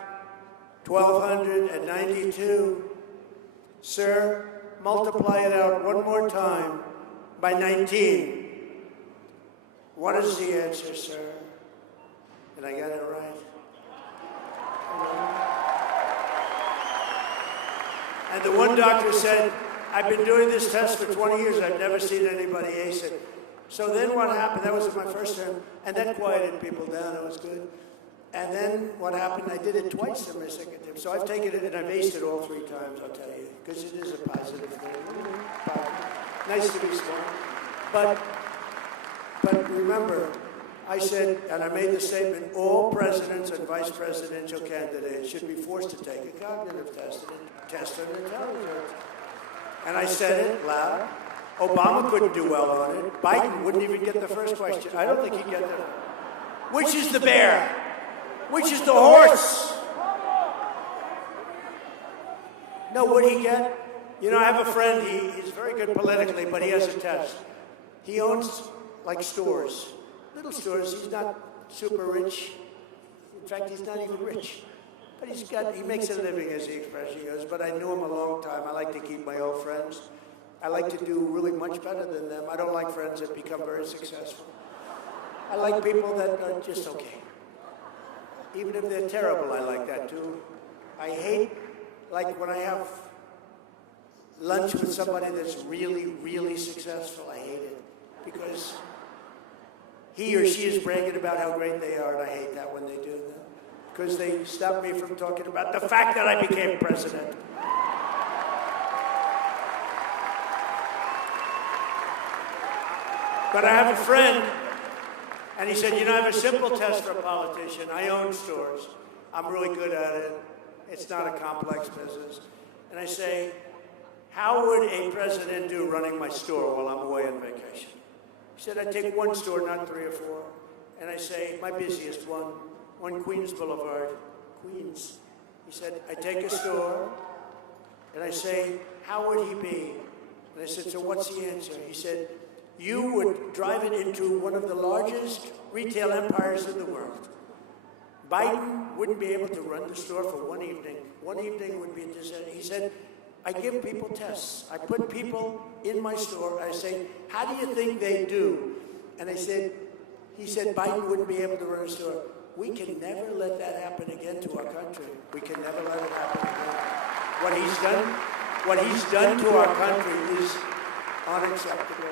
1,292. Sir, multiply it out one more time by 19. What is the answer, sir? And I got it right. And the one doctor said, I've been doing this test for 20 years. I've never seen anybody ace it. So then what happened, that was my first term, and that quieted people down. It was good. And then what happened, I did it twice in my second term. So I've taken it and I've aced it all 3 times, I'll tell you, because it is a positive thing. Nice to be smart. But remember, I said, and I made the statement, all presidents and vice presidential candidates should be forced to take a cognitive test on intelligence. And I said it loud. Obama couldn't do well on it. Biden wouldn't even get the first question. I don't think he'd get that. Which is the bear? Which is the horse? No, would he get? You know, I have a friend, he's very good politically, but he has a test. He owns, like, stores, little stores. He's not super rich. In fact, he's not even rich. But he makes a living, as he expression goes, but I knew him a long time. I like to keep my old friends. I like to do really much better than them. I don't like friends that become very successful. I like people that are just okay. Even if they're terrible, I like that too. I hate, like when I have lunch with somebody that's really, really successful, I hate it. Because he or she is bragging about how great they are, and I hate that when they do that. Because they stop me from talking about the fact that I became president. But I have a friend, and he said, you know, I have a simple test for a politician. I own stores. I'm really good at it. It's not a complex business. And I say, how would a president do running my store while I'm away on vacation? He said, I take one store, not 3 or 4. And I say, my busiest one Queens Boulevard, Queens. He said, I take a store, and I say, how would he be? And I said, so what's the answer? He said, you would drive it into one of the largest retail empires in the world. Biden wouldn't be able to run the store for one evening. One evening would be a disaster. He said, I give people tests. I put people in my store. I say, how do you think they do? And he said, Biden wouldn't be able to run a store. We can never let that happen again to our country. We can never let it happen again. What he's done to our country is unacceptable.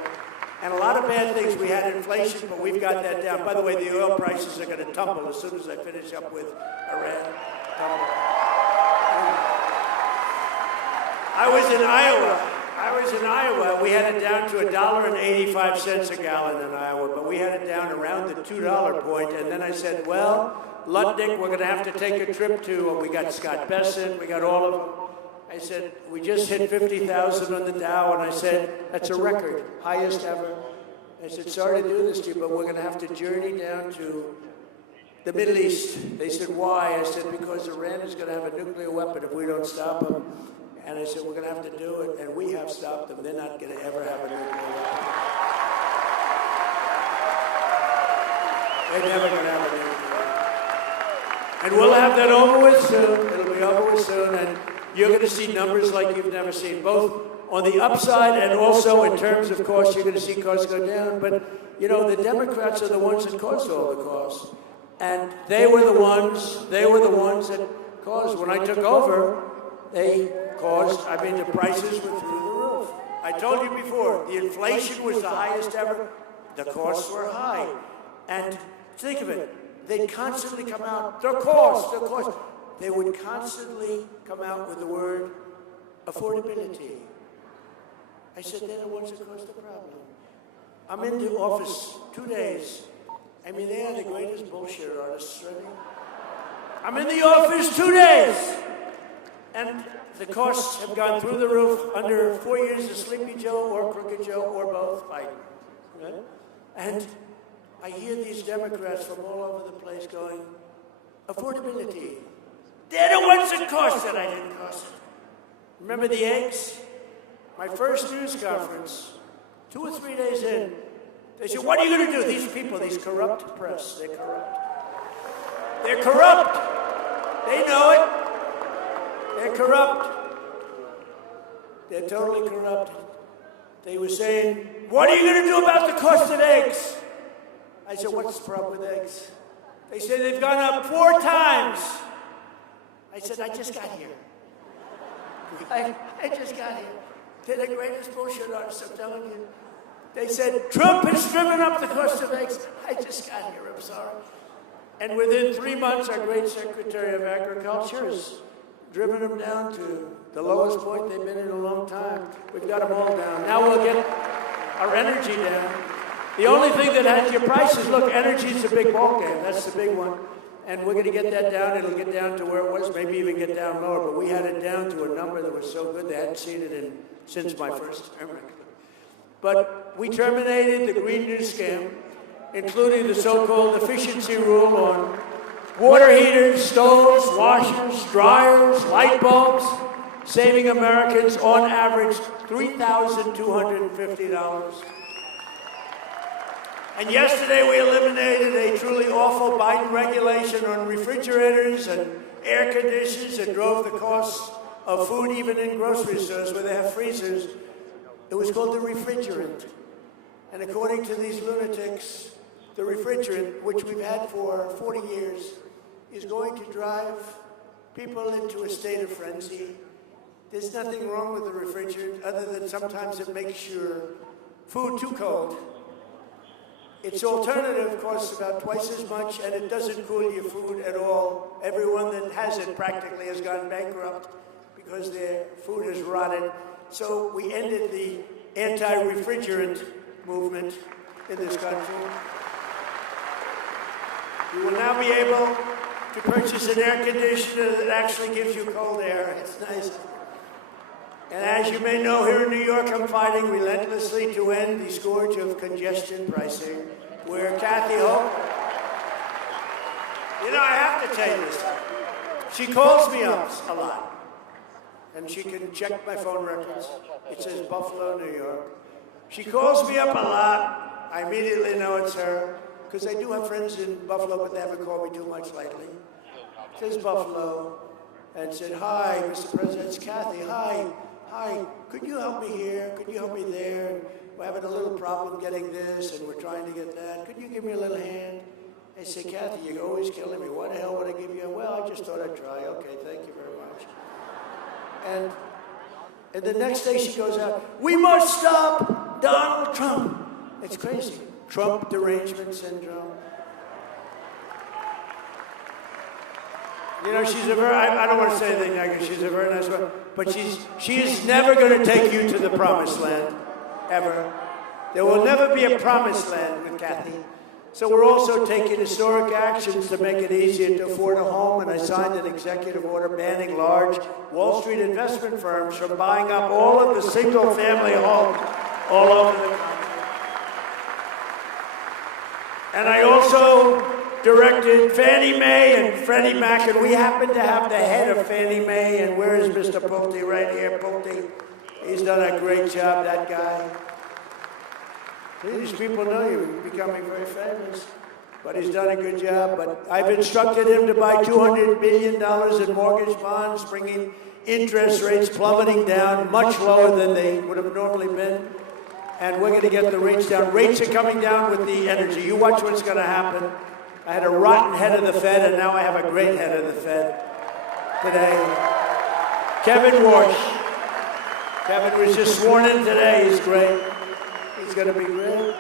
And a lot of bad things. We had inflation, but we've got that down. By the way, the oil prices are going to tumble as soon as I finish up with Iran. I was in Iowa. We had it down to $1.85 a gallon in Iowa, but we had it down around the $2 point. And then I said, well, Ludnick, we're going to have to take a trip to, we got Scott Bessent, we got all of them. I said, we just hit 50,000 on the Dow, and I said, that's a record, highest ever. I said, sorry to do this to you, but we're going to have to journey down to the Middle East. They said, why? I said, because Iran is going to have a nuclear weapon if we don't stop them. And I said, we're going to have to do it, and we have stopped them. They're not going to ever have a nuclear weapon. They're never going to have it. And we'll have that over with soon. It'll be over with soon. And you're going to see numbers like you've never seen, both on the upside and also in terms of costs. You're going to see costs go down. But, you know, the Democrats are the ones that caused all the costs. And they were the ones that caused. When I took over, they caused, I mean, the prices were through the roof. I told you before, the inflation was the highest ever. The costs were high. And think of it. They'd constantly come out, their costs. They would constantly come out with the word affordability. I said, they're the ones that caused the problem. I'm in the office 2 days. I mean, they are the greatest bullshit artists, right? I'm in the office 2 days. And the costs have gone through the roof under 4 years of Sleepy Joe or Crooked Joe or both. Right? And I hear these Democrats from all over the place going, affordability. They're the ones that cost it. I didn't cost it. Remember the eggs? My first news conference, 2 or 3 days in, they said, what are you going to do? These people, these corrupt press, they're corrupt. They're corrupt. They know it. They're corrupt. They're totally corrupt. They were saying, what are you going to do about the cost of eggs? I said, what's the problem with eggs? They said, they've gone up 4 times. I said, I just got here. I just got here. They're the greatest bullshit artists, I'm telling you. They said, Trump has driven up the cost of eggs. I just got here, I'm sorry. And within 3 months, our great Secretary of Agriculture has driven them down to the lowest point they've been in a long time. We've got them all down. Now we'll get our energy down. The only thing that has your prices, look, energy is a big ball game. That's the big one. And we're going to get that down. It'll get down to where it was, maybe even get down lower. But we had it down to a number that was so good they hadn't seen it since my first term. But we terminated the Green New Scam, including the so-called efficiency rule on water heaters, stoves, washers, dryers, light bulbs, saving Americans on average $3,250. And yesterday we eliminated a truly awful Biden regulation on refrigerators and air conditioners that drove the costs of food even in grocery stores where they have freezers. It was called the refrigerant. And according to these lunatics, the refrigerant, which we've had for 40 years, is going to drive people into a state of frenzy. There's nothing wrong with the refrigerant other than sometimes it makes your food too cold. Its alternative costs about twice as much, and it doesn't cool your food at all. Everyone that has it practically has gone bankrupt because their food has rotted. So we ended the anti-refrigerant movement in this country. You will now be able to purchase an air conditioner that actually gives you cold air. It's nice. And as you may know, here in New York, I'm fighting relentlessly to end the scourge of congestion pricing, where Kathy Hope, you know, I have to tell you this. She calls me up a lot, and she can check my phone records. It says Buffalo, New York. She calls me up a lot. I immediately know it's her, because I do have friends in Buffalo, but they haven't called me too much lately. It says Buffalo, and said, hi, Mr. President, it's Kathy, hi. Hi, could you help me here? Could you help me there? We're having a little problem getting this, and we're trying to get that. Could you give me a little hand? I say, Kathy, you're always killing me. Why the hell would I give you a, well, I just thought I'd try. Okay, thank you very much. And the next day she goes out, we must stop Donald Trump. It's crazy. Trump derangement syndrome. You know, she's a very, I don't want to say anything negative, she's a very nice woman, but she is never going to take you to the promised land, ever. There will never be a promised land with Kathy. So we're also taking historic actions to make it easier to afford a home, and I signed an executive order banning large Wall Street investment firms from buying up all of the single-family homes all over the country. And I also directed Fannie Mae and Freddie Mac, and we happen to have the head of Fannie Mae, and where is Mr. Pulte? Right here, Pulte. He's done a great job, that guy. These people know you. You're becoming very famous. but he's done a good job. But I've instructed him to buy $200 billion in mortgage bonds, bringing interest rates plummeting down much lower than they would have normally been. And we're going to get the rates down. Rates are coming down with the energy. You watch what's going to happen. I had a rotten head of the Fed, and now I have a great head of the Fed today. Kevin Warsh. Kevin was just sworn in today. He's great. He's going to be great.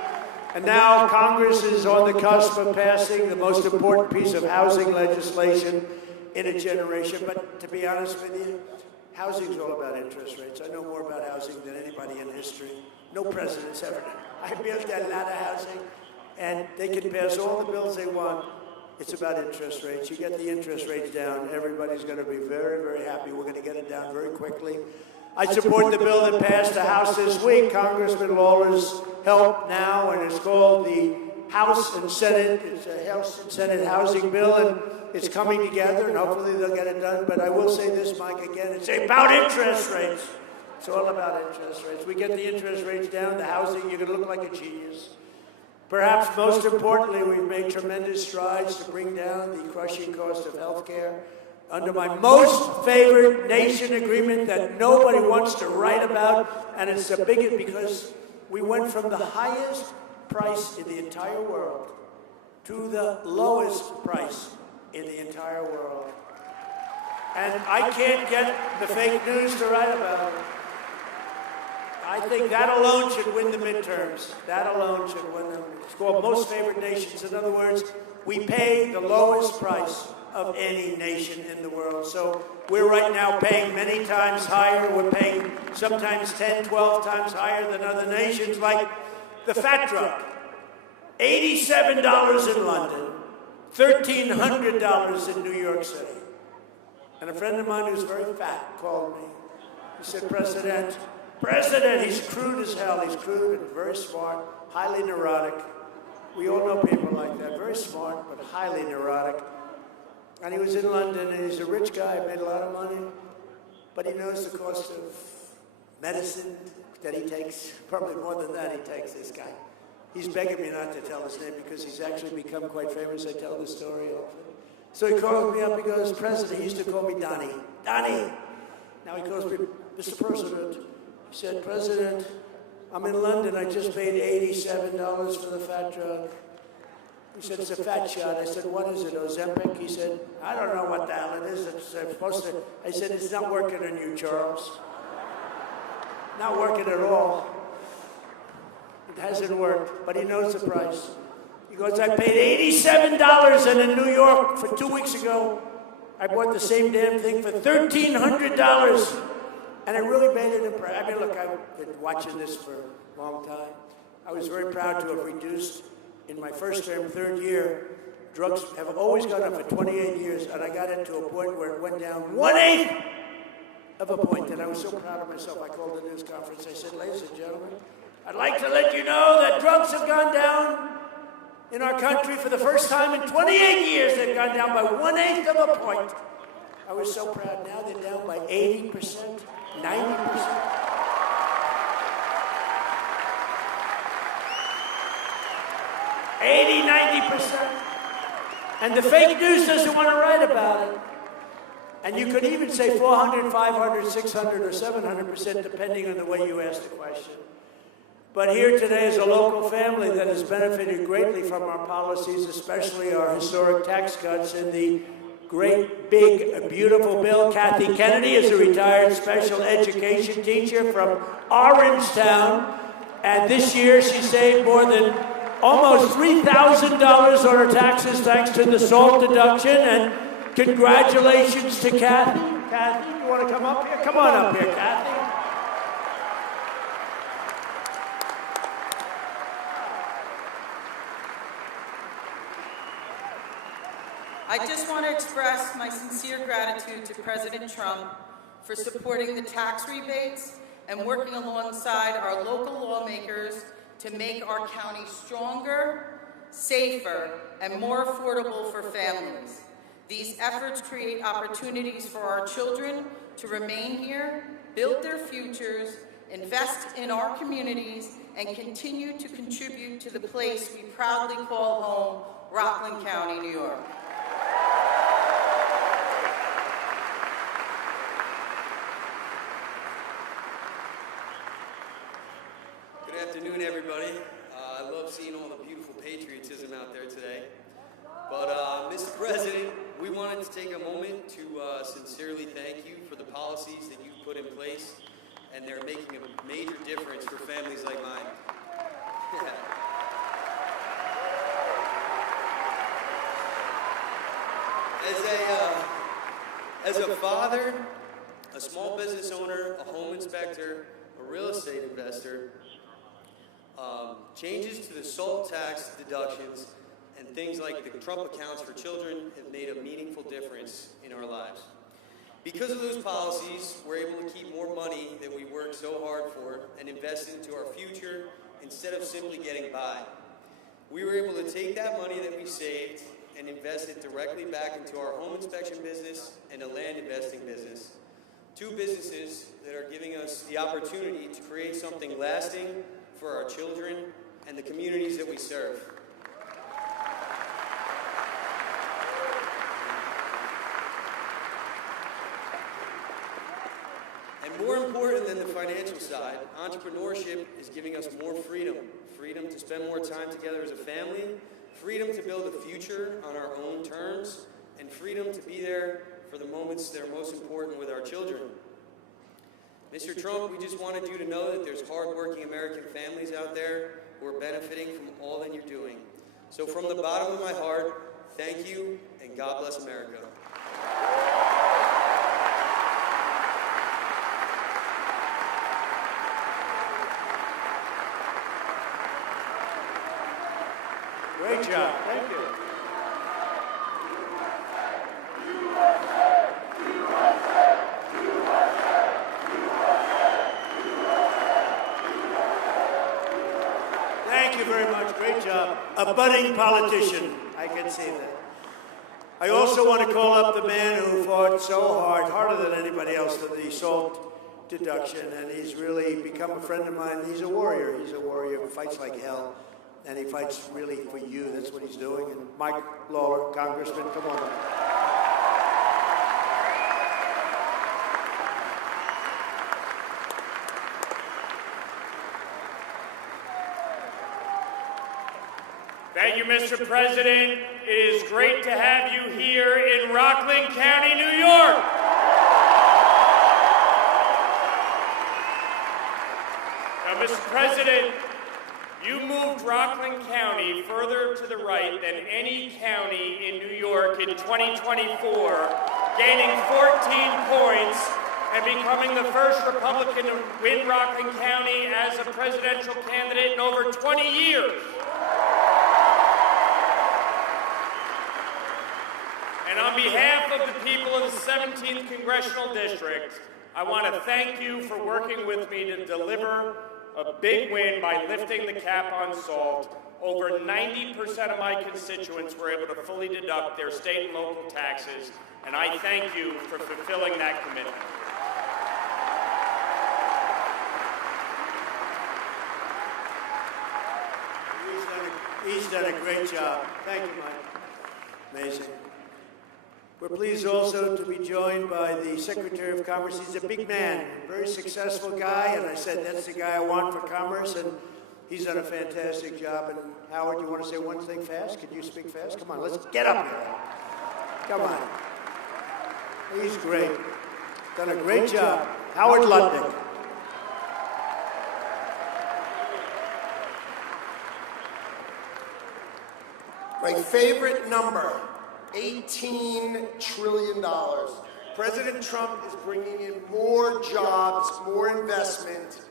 And now Congress is on the cusp of passing the most important piece of housing legislation in a generation. But to be honest with you, housing is all about interest rates. I know more about housing than anybody in history. No president's ever done. I built a lot of housing, and they can pass all the bills they want. It's about interest rates. You get the interest rates down, everybody's going to be very, very happy. We're going to get it down very quickly. I support the bill that passed the House this week, Congressman Lawler's help now, and it's called the House and Senate. It's a House and Senate housing bill, and it's coming together, and hopefully they'll get it done. But I will say this, Mike, again, it's about interest rates. It's all about interest rates. We get the interest rates down, the housing, you're going to look like a genius. Perhaps most importantly, we've made tremendous strides to bring down the crushing cost of health care. Under my most favored nation agreement that nobody wants to write about, and it's the biggest because we went from the highest price in the entire world to the lowest price in the entire world. And I can't get the fake news to write about it. I think that alone should win the midterms. That alone should win them. It's called most favored nations. In other words, we pay the lowest price of any nation in the world. So we're right now paying many times higher. We're paying sometimes 10, 12 times higher than other nations, like the fat drug. $87 in London, $1,300 in New York City. And a friend of mine who's very fat called me. He said, President, he's crude as hell. He's crude and very smart, highly neurotic. We all know people like that, very smart, but highly neurotic. And he was in London, and he's a rich guy, made a lot of money, but he knows the cost of medicine that he takes, probably more than that he takes, this guy. He's begging me not to tell his name because he's actually become quite famous. I tell the story often. So he calls me up, he goes, President, he used to call me Donnie. Donnie! Now he calls me, Mr. President. He said, President, I'm in London. I just paid $87 for the fat drug. He said, it's a fat shot. I said, what is it, Ozempic? He said, I don't know what the hell it is. It's supposed to. I said, it's not working on you, Charles. Not working at all. It hasn't worked, but he knows the price. He goes, I paid $87, and in New York for 2 weeks ago, I bought the same damn thing for $1,300. And it really made an impression. I mean, look, I've been watching this for a long time. I was very proud to have reduced, in my first term, third year, drugs have always gone up for 28 years, and I got it to a point where it went down 1/8 of a point, and I was so proud of myself. I called the news conference. I said, ladies and gentlemen, I'd like to let you know that drugs have gone down in our country for the first time in 28 years. They've gone down by 1/8 of a point. I was so proud. Now they're down by 80%. 90%. 80-90%. And the fake news doesn't want to write about it. And you could even say 400, 500, 600, or 700%, depending on the way you ask the question. But here today is a local family that has benefited greatly from our policies, especially our historic tax cuts and the great, big, beautiful bill. Kathy Kennedy is a retired special education teacher from Orangetown. And this year she saved more than almost $3,000 on her taxes thanks to the SALT deduction. And congratulations to Kathy. Kathy, you want to come up here? Come on up here, Kathy. I just want to express my sincere gratitude to President Trump for supporting the tax rebates and working alongside our local lawmakers to make our county stronger, safer, and more affordable for families. These efforts create opportunities for our children to remain here, build their futures, invest in our communities, and continue to contribute to the place we proudly call home Rockland County, New York. Good afternoon, everybody. I love seeing all the beautiful patriotism out there today. But, Mr. President, we wanted to take a moment to sincerely thank you for the policies that you've put in place, and they're making a major difference for families like mine. As a father, a small business owner, a home inspector, a real estate investor, changes to the SALT tax deductions and things like the Trump accounts for children have made a meaningful difference in our lives. Because of those policies, we're able to keep more money that we work so hard for and invest it into our future instead of simply getting by. We were able to take that money that we saved and invest it directly back into our home inspection business and a land investing business. Two businesses that are giving us the opportunity to create something lasting for our children and the communities that we serve. And more important than the financial side, entrepreneurship is giving us more freedom. Freedom to spend more time together as a family, freedom to build a future on our own terms, and freedom to be there for the moments that are most important with our children. Mr. Trump, we just wanted you to know that there's hardworking American families out there who are benefiting from all that you're doing. So from the bottom of my heart, thank you, and God bless America. Great job. Thank you. Thank you very much. Great job. A budding politician. I can see that. I also want to call up the man who fought so hard, harder than anybody else, for the SALT deduction, and he's really become a friend of mine. He's a warrior. He's a warrior who fights like hell, and he fights really for you. That's what he's doing. And Mike Lawler, Congressman, come on. Thank you, Mr. President. It is great to have you here in Rockland County, New York. Now, Mr. President, you moved Rockland County further to the right than any county in New York in 2024, gaining 14 points and becoming the first Republican to win Rockland County as a presidential candidate in over 20 years. And on behalf of the people of the 17th Congressional District, I want to thank you for working with me to deliver a big win by lifting the cap on SALT. Over 90% of my constituents were able to fully deduct their state and local taxes, and I thank you for fulfilling that commitment. He's done a great job. Thank you, Mike. Amazing. We're pleased also to be joined by the Secretary of Commerce. He's a big man, a very successful guy, and I said that's the guy I want for Commerce, and he's done a fantastic job. And Howard, you want to say one thing fast? Could you speak fast? Come on, let's get up here. Come on. He's great. Done a great job. Howard Lutnick. My favorite number, $18 trillion. President Trump is bringing in more jobs, more investment,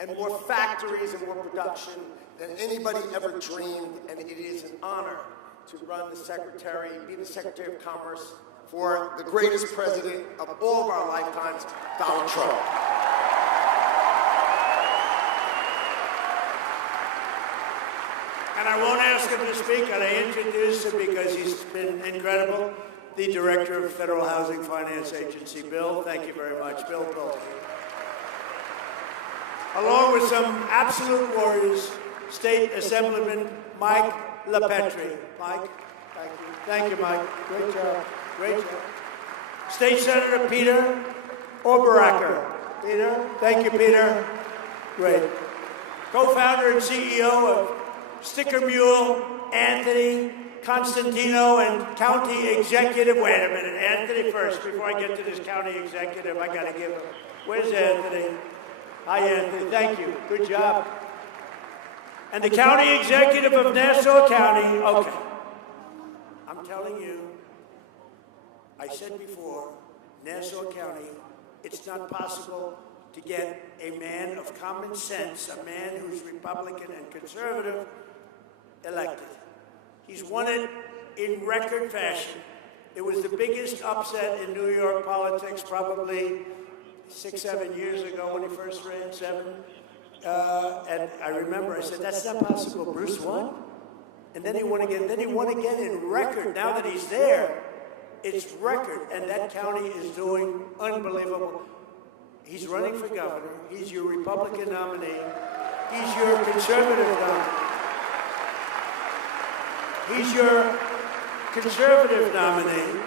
and more factories and more production than anybody ever dreamed, and it is an honor to run the Secretary, be the Secretary of Commerce for the greatest president of all of our lifetimes, Donald Trump. And I won't ask him to speak, and I introduce him because he's been incredible. The Director of Federal Housing Finance Agency, Bill. Thank you very much, Bill Pulte. Along with some absolute warriors, State Assemblyman Mike LaPetri. Mike, thank you. Thank you, Mike. Great job. Great job. State Senator Peter Oberacker. Peter, thank you, Peter. Great. Co-founder and CEO of Sticker Mule, Anthony Constantino, and County Executive. Wait a minute, Anthony first. Before I get to this County Executive, I got to give him. Where's Anthony? Hi, Anthony. Thank you. Good job. And the County Executive of Nassau County. Okay. I'm telling you, I said before, Nassau County, it's not possible to get a man of common sense, a man who's Republican and conservative, elected. He's won it in record fashion. It was the biggest upset in New York politics probably 6-7 years ago when he first ran, 7. And I remember, I said, that's not possible. Bruce won? And then he won again. Then he won again in record. Now that he's there, it's record. And that county is doing unbelievable. He's running for governor. He's your Republican nominee. He's your conservative nominee. He's your conservative nominee.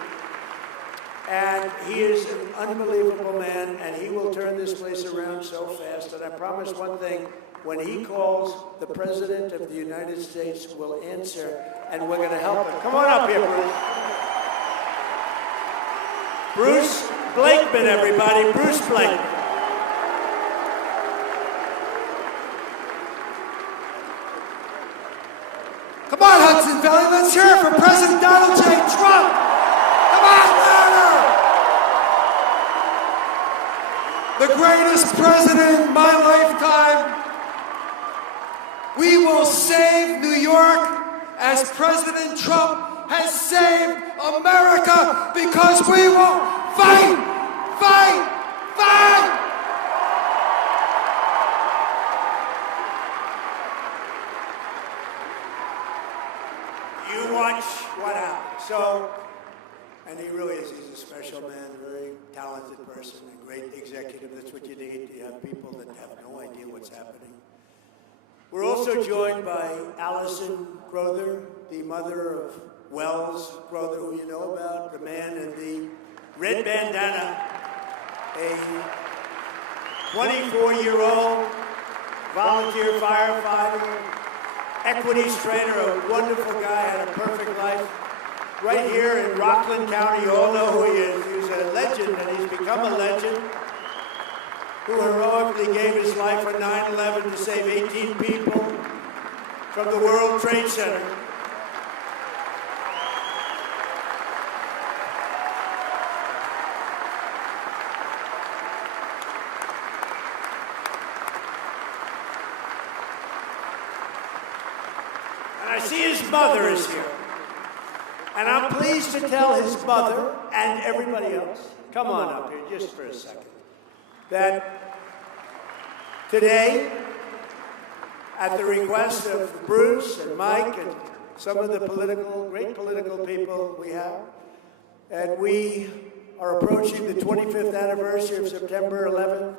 And he is an unbelievable man, and he will turn this place around so fast. And I promise one thing, when he calls, the President of the United States will answer, and we're going to help him. Come on up here, Bruce. Bruce Blakeman, everybody. Bruce Blakeman. Come on, Hudson Valley, let's hear it for President Donald J. Trump. Come on, Lawler! The greatest president in my lifetime. We will save New York as President Trump has saved America, because we will fight, fight, fight! You watch what happens. So, and he really is, he's a special man, a very talented person, a great executive. That's what you need. You have people that have no idea what's happening. We're also joined by Allison Crowther, the mother of Wells Crowther, who you know about, the man in the red bandana, a 24-year-old volunteer firefighter, equities trader, a wonderful guy, had a perfect life. Right here in Rockland County, you all know who he is. He's a legend, and he's become a legend, who heroically gave his life on 9/11 to save 18 people from the World Trade Center. And I see his mother is here. And I'm pleased to tell his mother and everybody else, come on up here just for a second, that today, at the request of Bruce and Mike and some of the great political people we have, and we are approaching the 25th anniversary of September 11th,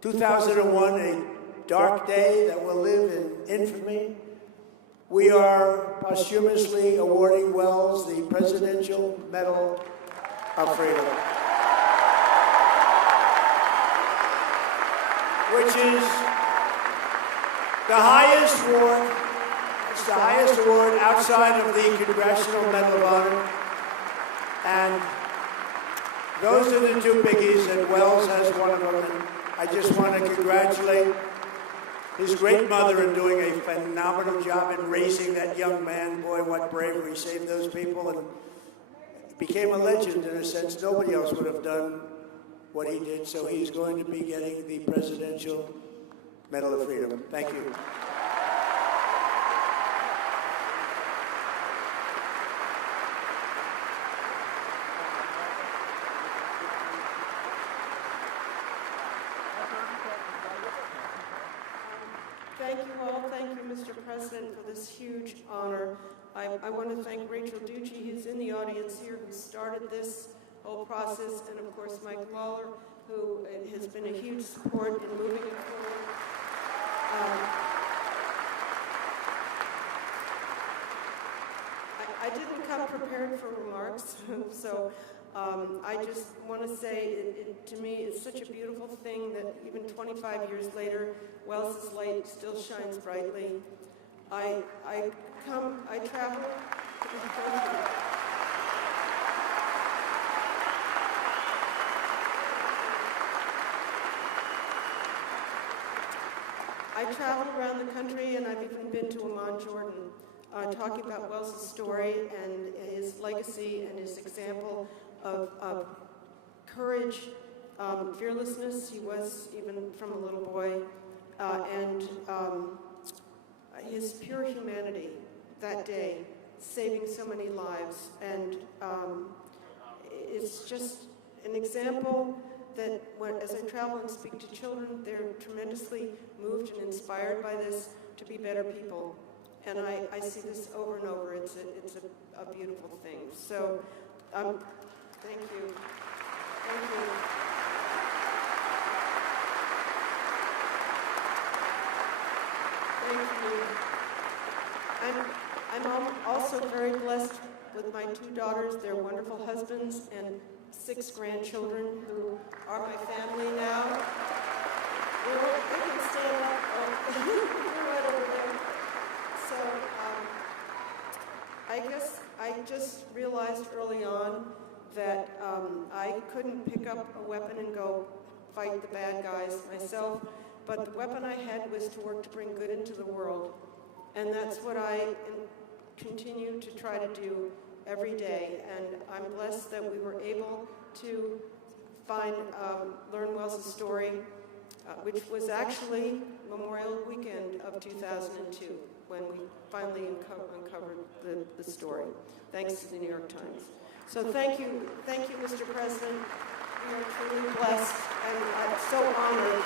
2001, a dark day that will live in infamy. We are posthumously awarding Wells the Presidential Medal of Freedom, which is the highest award. It's the highest award outside of the Congressional Medal of Honor. And those are the two biggies, and Wells has one of them. And I just want to congratulate his great mother in doing a phenomenal job in raising that young man. Boy, what bravery. Saved those people and became a legend in a sense. Nobody else would have done what he did. So he's going to be getting the Presidential Medal of Freedom. Thank you. Thank you all. Thank you, Mr. President, for this huge honor. I want to thank Rachel Ducci, who's in the audience here, who started this whole process, and of course Mike Lawler, who has been a huge support in moving it forward. didn't come prepared for remarks, so I just want to say, to me, it's such a beautiful thing that even 25 years later, Wells's light still shines brightly. I travel. I traveled around the country, and I've even been to Amman, Jordan, talking about Wells's story and his legacy and his example of courage, fearlessness. He was even from a little boy, and his pure humanity that day, saving so many lives. And it's just an example that as I travel and speak to children, they're tremendously moved and inspired by this to be better people. And I see this over and over. It's a beautiful thing. So, thank you. Thank you. Thank you. I'm also very blessed with my 2 daughters, their wonderful husbands, and 6 grandchildren who are my family now. They can stand up. They're right over there. So I guess I just realized early on that I couldn't pick up a weapon and go fight the bad guys myself, but the weapon I had was to work to bring good into the world. And that's what I continue to try to do every day. And I'm blessed that we were able to learn Wells's story, which was actually Memorial Weekend of 2002, when we finally uncovered the story, thanks to the New York Times. So thank you, Mr. President. We are truly blessed, and I'm so honored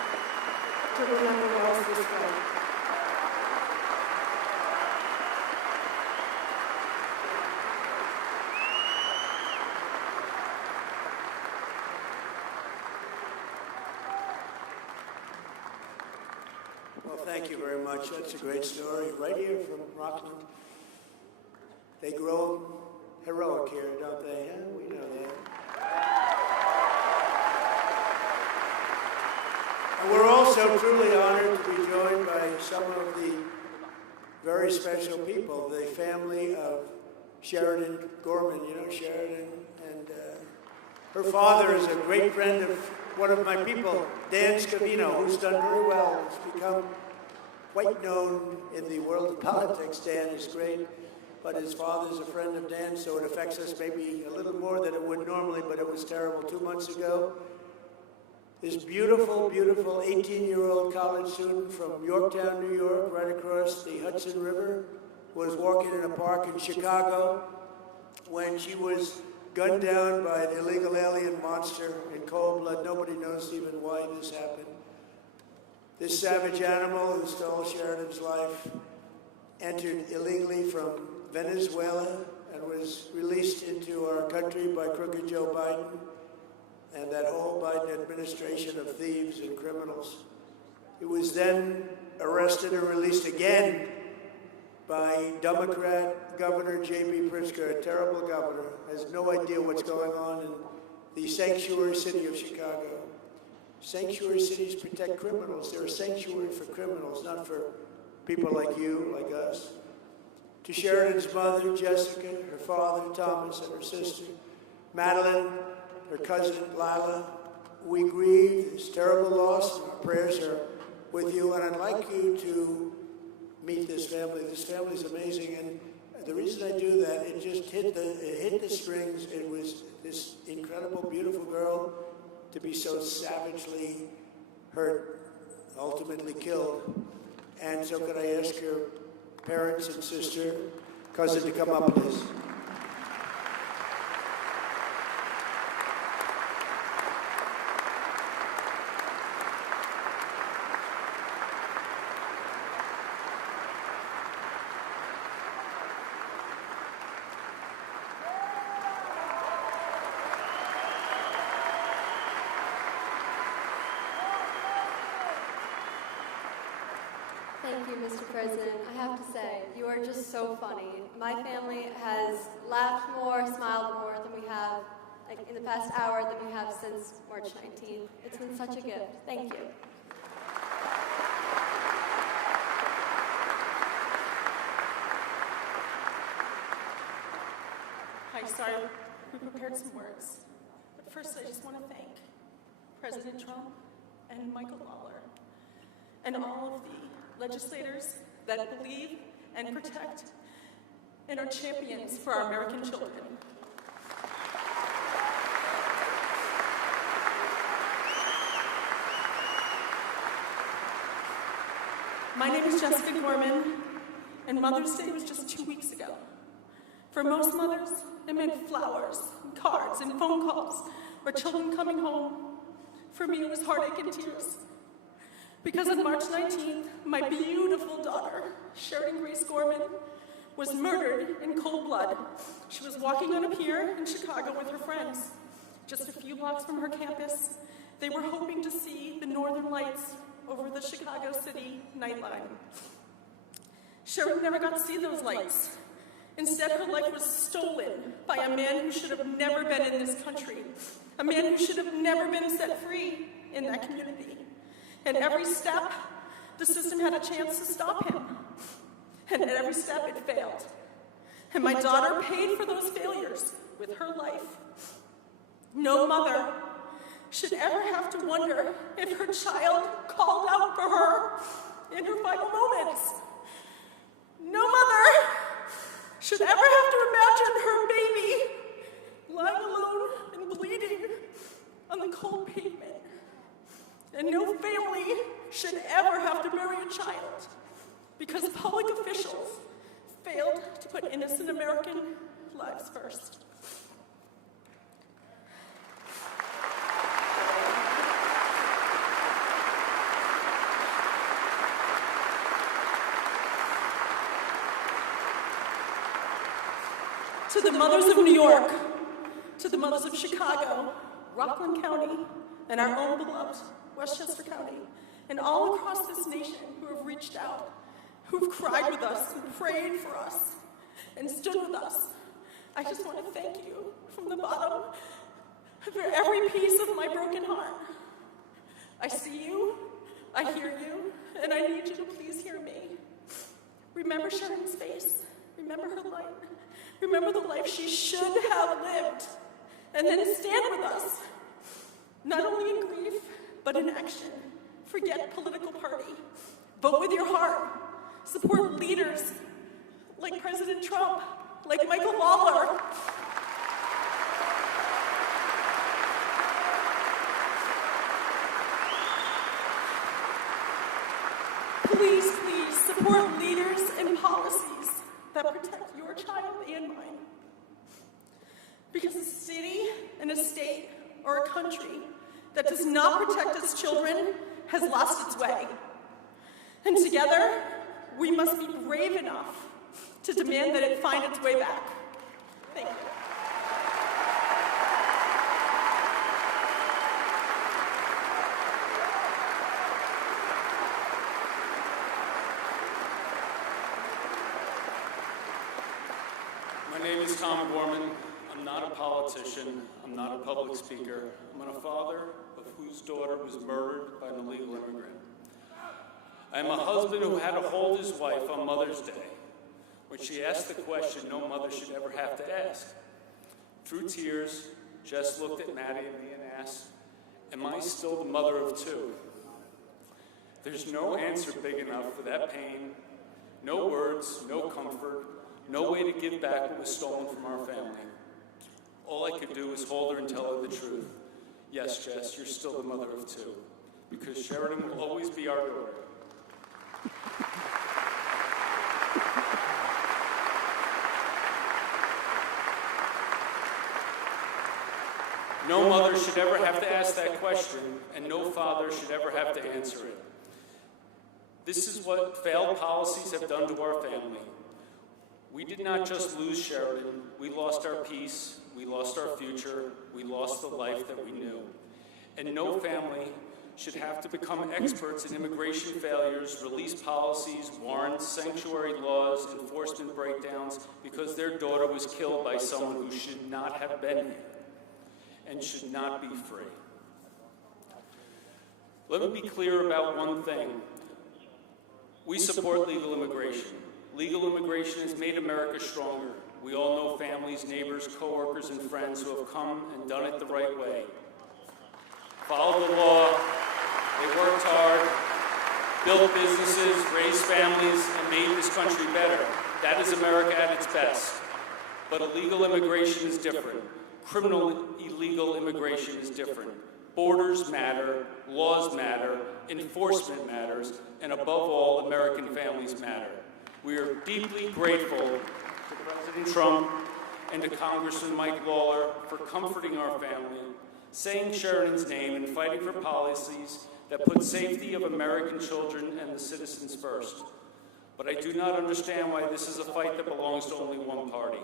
to remember Wells this way. Well, thank you very much. That's a great story. Right here from Rockland. They grow heroic here, don't they? Yeah, we know that. And we're also truly honored to be joined by some of the very special people, the family of Sheridan Gorman. You know Sheridan, and her father is a great friend of one of my people, Dan Scavino, who's done very well. He's become quite known in the world of politics. Dan is great, but his father's a friend of Dan, so it affects us maybe a little more than it would normally, but it was terrible 2 months ago. This beautiful, beautiful 18-year-old college student from Yorktown, New York, right across the Hudson River, was walking in a park in Chicago when she was gunned down by an illegal alien monster in cold blood. Nobody knows even why this happened. This savage animal who stole Sheridan's life entered illegally from Venezuela and was released into our country by crooked Joe Biden and that whole Biden administration of thieves and criminals. He was then arrested and released again by Democrat Governor J.B. Pritzker, a terrible governor, has no idea what's going on in the sanctuary city of Chicago. Sanctuary cities protect criminals. They're a sanctuary for criminals, not for people like you, like us. To Sheridan's mother, Jessica, her father, Thomas, and her sister, Madeline, her cousin, Lawler, we grieve this terrible loss. Our prayers are with you, and I'd like you to meet this family. This family's amazing, and the reason I do that, it just hit the strings. It was this incredible, beautiful girl to be so savagely hurt, ultimately killed. And so could I ask your parents and sister, cousin to come up, please? Thank Thank you, Mr. President. I have to say, you are just so funny. My family has laughed more, smiled more than we have, like in the past hour, than we have since March 19th. It's been such a gift. Thank you. Hi, sorry, we prepared some words. But first, I just want to thank President Trump and Michael Lawler and all of the legislators that believe and protect and are champions for our American children. My name is Jessica Gorman, and Mother's Day was just 2 weeks ago. For most mothers, it meant flowers, and cards, and phone calls, or children coming home. For me, it was heartache and tears. Because on March 19th, my beautiful daughter, Sheridan Grace Gorman, was murdered in cold blood. She was walking on a pier in Chicago with her friends. Just a few blocks from her campus, they were hoping to see the northern lights over the Chicago City nightline. Sheridan never got to see those lights. Instead, her life was stolen by a man who should have never been in this country, a man who should have never been set free in that community. At every step, the system had a chance to stop him. And at every step, it failed. And my daughter paid for those failures with her life. No mother should ever have to wonder if her child called out for her in her final moments. No mother should ever have to imagine her baby lying alone and bleeding on the cold pavement. And no family should ever have to bury a child because public officials failed to put innocent American lives first. To the mothers of New York, to the mothers of Chicago, Rockland County, and our own beloved Westchester County, and all across this nation who have reached out, who've cried with us and prayed for us and stood with us. I just want to thank you from the bottom of every piece of my broken heart. I see you, I hear you, and I need you to please hear me. Remember Sharon's face, remember her light, remember the life she should have lived, and then stand with us, not only in grief, but in action. Forget political party. Vote with your heart. Support leaders like President Trump, like Michael Lawler. Please, please support leaders and policies that protect your child and mine. Because a city and a state or a country that does not protect its children has lost its way. And together, we must be brave enough to demand that it find its way back. Thank you. My name is Tom Gorman. I'm not a politician. I'm not a public speaker. I'm a father of whose daughter was murdered by an illegal immigrant. I am a husband who had to hold his wife on Mother's Day when she asked the question no mother should ever have to ask. Through tears, Jess looked at Maddie and me and asked, am I still the mother of two? There's no answer big enough for that pain, no words, no comfort, no way to give back what was stolen from our family. All I could do was hold her and tell her the truth. Yes, Jess, you're still the mother of two, because Sheridan will always be our daughter. No mother should ever have to ask that question, and no father should ever have to answer it. This is what failed policies have done to our family. We did not just lose Sheridan, we lost our peace, we lost our future, we lost the life that we knew. And no family should have to become experts in immigration failures, release policies, warrants, sanctuary laws, enforcement breakdowns, because their daughter was killed by someone who should not have been here and should not be free. Let me be clear about one thing. We support legal immigration. Legal immigration has made America stronger. We all know families, neighbors, coworkers, and friends who have come and done it the right way. Followed the law, they worked hard, built businesses, raised families, and made this country better. That is America at its best. But illegal immigration is different. Criminal illegal immigration is different. Borders matter, laws matter, enforcement matters, and above all, American families matter. We are deeply grateful to President Trump and to Congressman Mike Lawler for comforting our family, saying Sheridan's name, and fighting for policies that put safety of American children and the citizens first. But I do not understand why this is a fight that belongs to only one party.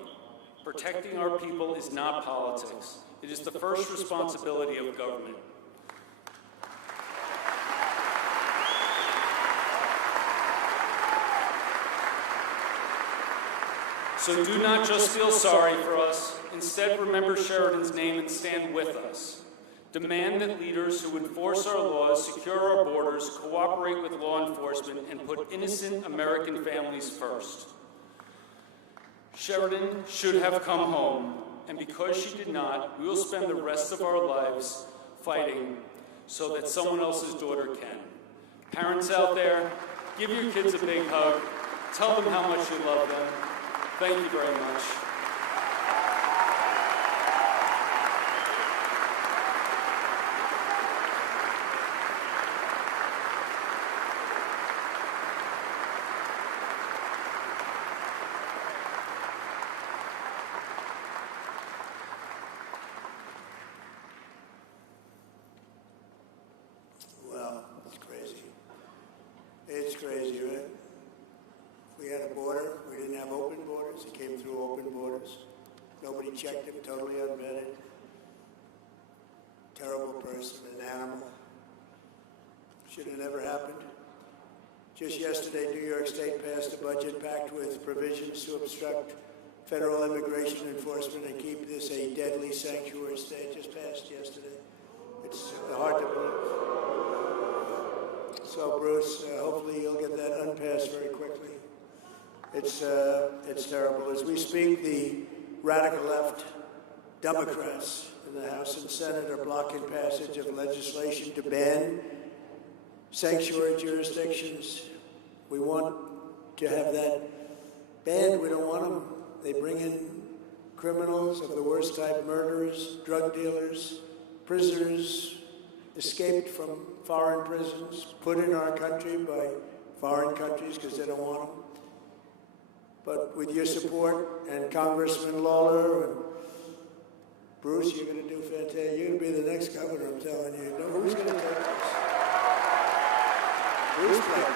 Protecting our people is not politics. It is the first responsibility of government. So do not just feel sorry for us. Instead, remember Sheridan's name and stand with us. Demand that leaders who enforce our laws, secure our borders, cooperate with law enforcement, and put innocent American families first. Sheridan should have come home, and because she did not, we will spend the rest of our lives fighting so that someone else's daughter can. Parents out there, give your kids a big hug. Tell them how much you love them. Thank you very much. Well, it's crazy. It's crazy, right? We had a border. We didn't have open borders. It came through open borders. Nobody checked him, totally unvetted. Terrible person, an animal. Should have never happened. Just yesterday, New York State passed a budget pact with provisions to obstruct federal immigration enforcement and keep this a deadly sanctuary state. Just passed yesterday. It's hard to believe. So, Bruce, hopefully you'll get that unpassed very quickly. It's terrible. As we speak, the radical left Democrats in the House and Senate are blocking passage of legislation to ban sanctuary jurisdictions. We want to have that banned. We don't want them. They bring in criminals of the worst type, murderers, drug dealers, prisoners escaped from foreign prisons, put in our country by foreign countries because they don't want them. But with your support and Congressman Lawler and Bruce, you're going to do fantastic. You're going to be the next governor, I'm telling you. No, who's going to take this? Bruce Black.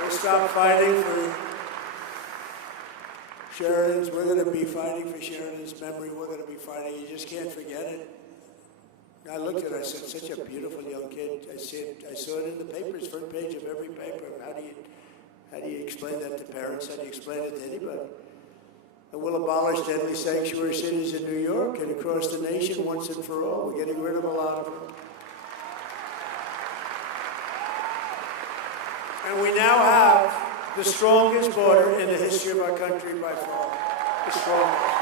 We'll stop fighting for Sheridan's. We're going to be fighting for Sheridan's memory. We're going to be fighting. You just can't forget it. I looked at it, I said, such a beautiful young kid. I saw it in the papers, front page of every paper. How do you explain that to parents? How do you explain it to anybody? And we'll abolish deadly sanctuary cities in New York and across the nation once and for all. We're getting rid of a lot of them. And we now have the strongest border in the history of our country by far. The strongest.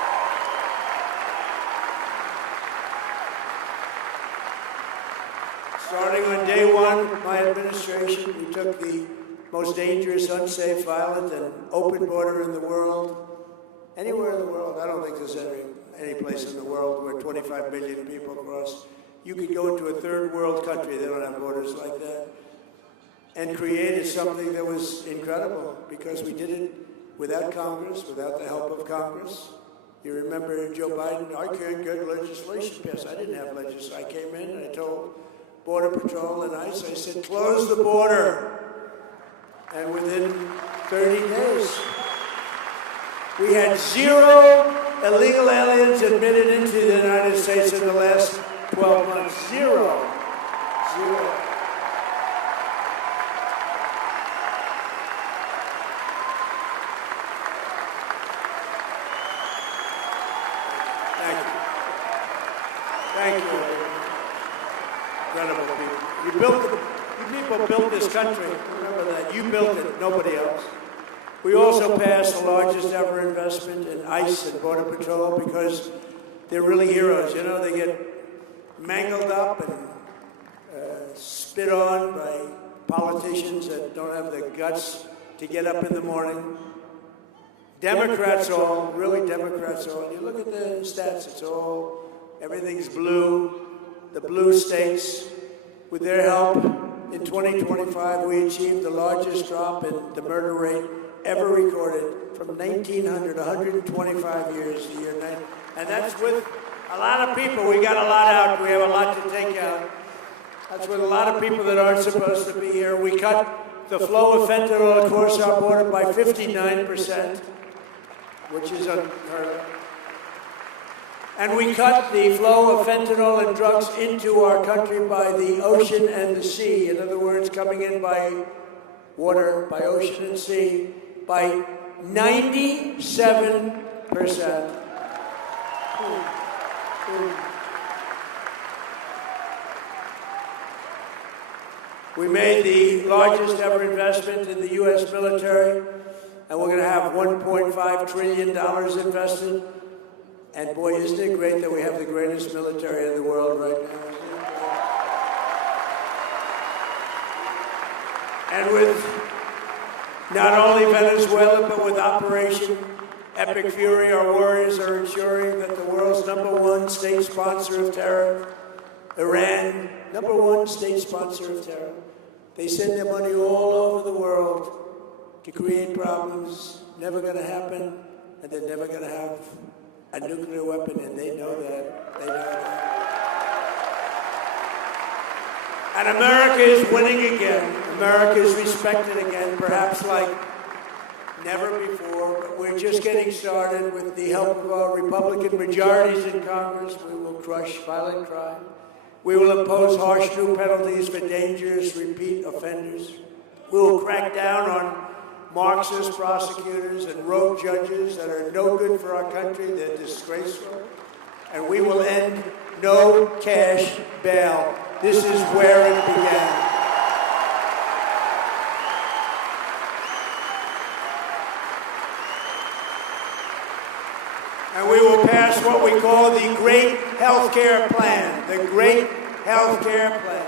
Starting on day one of my administration, we took the most dangerous, unsafe, violent, and open border in the world. Anywhere in the world, I don't think there's any place in the world where 25 million people cross. You could go into a third world country, they don't have borders like that, and created something that was incredible because we did it without Congress, without the help of Congress. You remember Joe Biden, I can't get legislation passed. I didn't have legislation. I came in and I told Border Patrol and ICE, I said, close the border. And within 30 days, we had 0 illegal aliens admitted into the United States in the last 12 12 months. Zero. Thank you. Incredible people. You people built this country. Remember that. You built it, nobody else. We also passed the largest ever investment in ICE and Border Patrol because they're really heroes. You know, they get mangled up and spit on by politicians that don't have the guts to get up in the morning. Democrats all, really Democrats all. You look at the stats, it's all, everything's blue. The blue states, with their help, in 2025, we achieved the largest drop in the murder rate ever recorded from 1900, 125 years a year. And that's with a lot of people. We got a lot out. We have a lot to take out. That's with a lot of people that aren't supposed to be here. We cut the flow of fentanyl across our border by 59%, which is unheard of. And we cut the flow of fentanyl and drugs into our country by the ocean and the sea. In other words, coming in by water, by ocean and sea, by 97%. We made the largest ever investment in the U.S. military, and we're going to have $1.5 trillion invested. And boy, isn't it great that we have the greatest military in the world right now. And with not only Venezuela, but with Operation Epic Fury, our warriors are ensuring that the world's #1 state sponsor of terror, Iran, #1 state sponsor of terror. They send their money all over the world to create problems. Never going to happen, and they're never going to have a nuclear weapon, and they know that. They know that. And America is winning again. America is respected again, perhaps like never before. But we're just getting started. With the help of our Republican majorities in Congress, we will crush violent crime. We will impose harsh new penalties for dangerous repeat offenders. We will crack down on Marxist prosecutors and rogue judges that are no good for our country. They're disgraceful. And we will end no cash bail. This is where it began. And we will pass what we call the Great Healthcare Plan, the Great Healthcare Plan,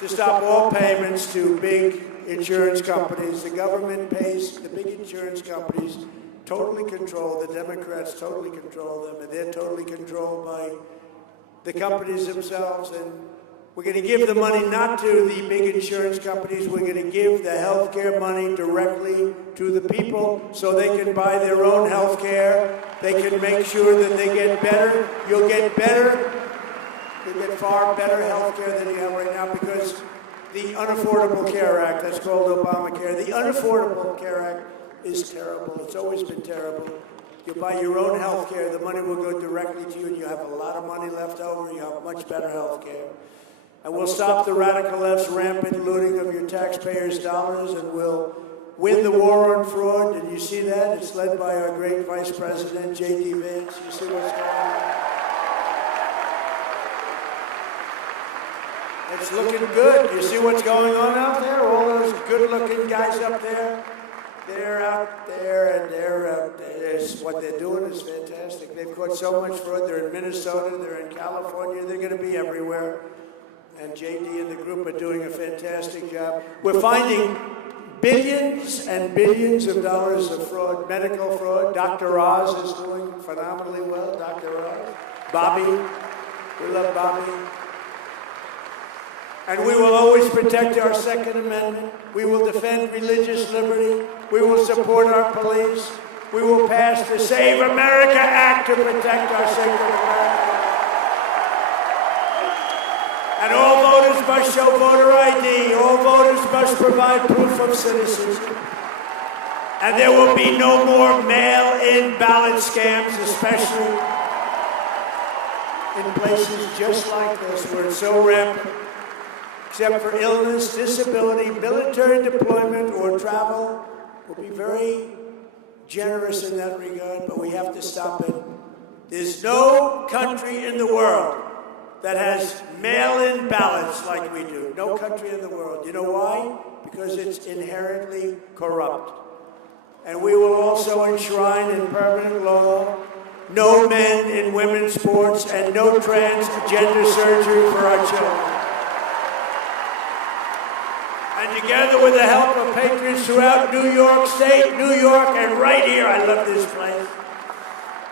to stop all payments to big insurance companies. The government pays the big insurance companies, totally control, the Democrats totally control them, and they're totally controlled by the companies themselves. And we're going to give the money not to the big insurance companies. We're going to give the health care money directly to the people so they can buy their own health care. They can make sure that they get better. You'll get better. You'll get far better health care than you have right now because the Unaffordable Care Act, that's called Obamacare, the Unaffordable Care Act is terrible. It's always been terrible. You buy your own health care, the money will go directly to you, and you have a lot of money left over, you have much better health care. And we'll stop the radical left's rampant looting of your taxpayers' dollars, and we'll win the war on fraud. And you see that? It's led by our great Vice President, J.D. Vance. You see what's going on? It's looking good. You see what's going on out there? All those good-looking guys up there, they're out there, and what they're doing is fantastic. They've caught so much fraud. They're in Minnesota. They're in California. They're going to be everywhere. And JD and the group are doing a fantastic job. We're finding billions and billions of dollars of fraud, medical fraud. Dr. Oz is doing phenomenally well. Dr. Oz. Bobby. We love Bobby. And we will always protect our Second Amendment. We will defend religious liberty. We will support our police. We will pass the Save America Act to protect our Sacred America. And all voters must show voter ID. All voters must provide proof of citizenship. And there will be no more mail-in ballot scams, especially in places just like this where it's so rampant. Except for illness, disability, military deployment, or travel, we'll be very generous in that regard, but we have to stop it. There's no country in the world that has mail-in ballots like we do. No country in the world. You know why? Because it's inherently corrupt. And we will also enshrine in permanent law no men in women's sports and no transgender surgery for our children. And together with the help of patriots throughout New York State, New York, and right here, I love this place,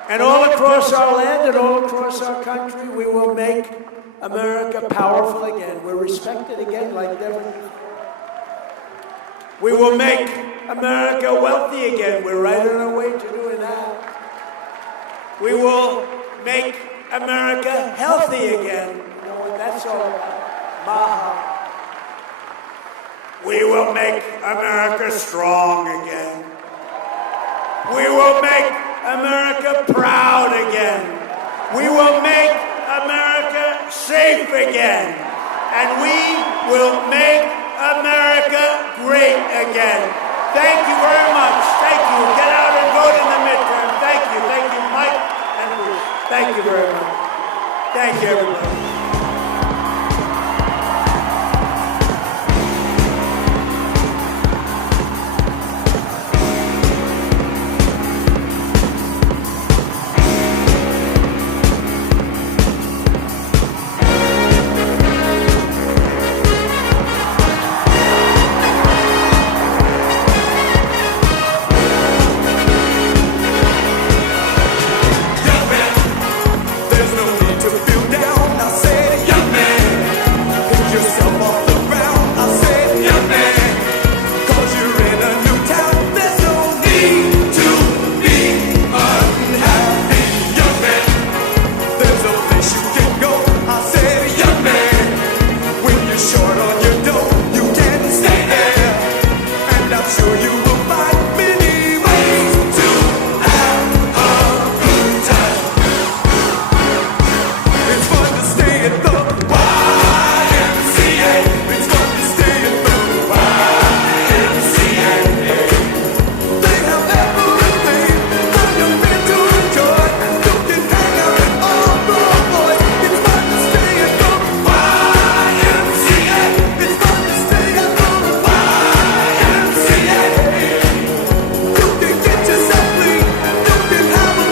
and all across our land and all across our country, we will make America powerful again. We're respected again like never before. We will make America wealthy again. We're right on our way to doing that. We will make America healthy again. You know what that's all about? Maha. We will make America strong again. We will make America proud again. We will make America safe again. And we will make America great again. Thank you very much. Thank you. Get out and vote in the midterm. Thank you. Thank you, Mike and Bruce. Thank you very much. Thank you, everybody.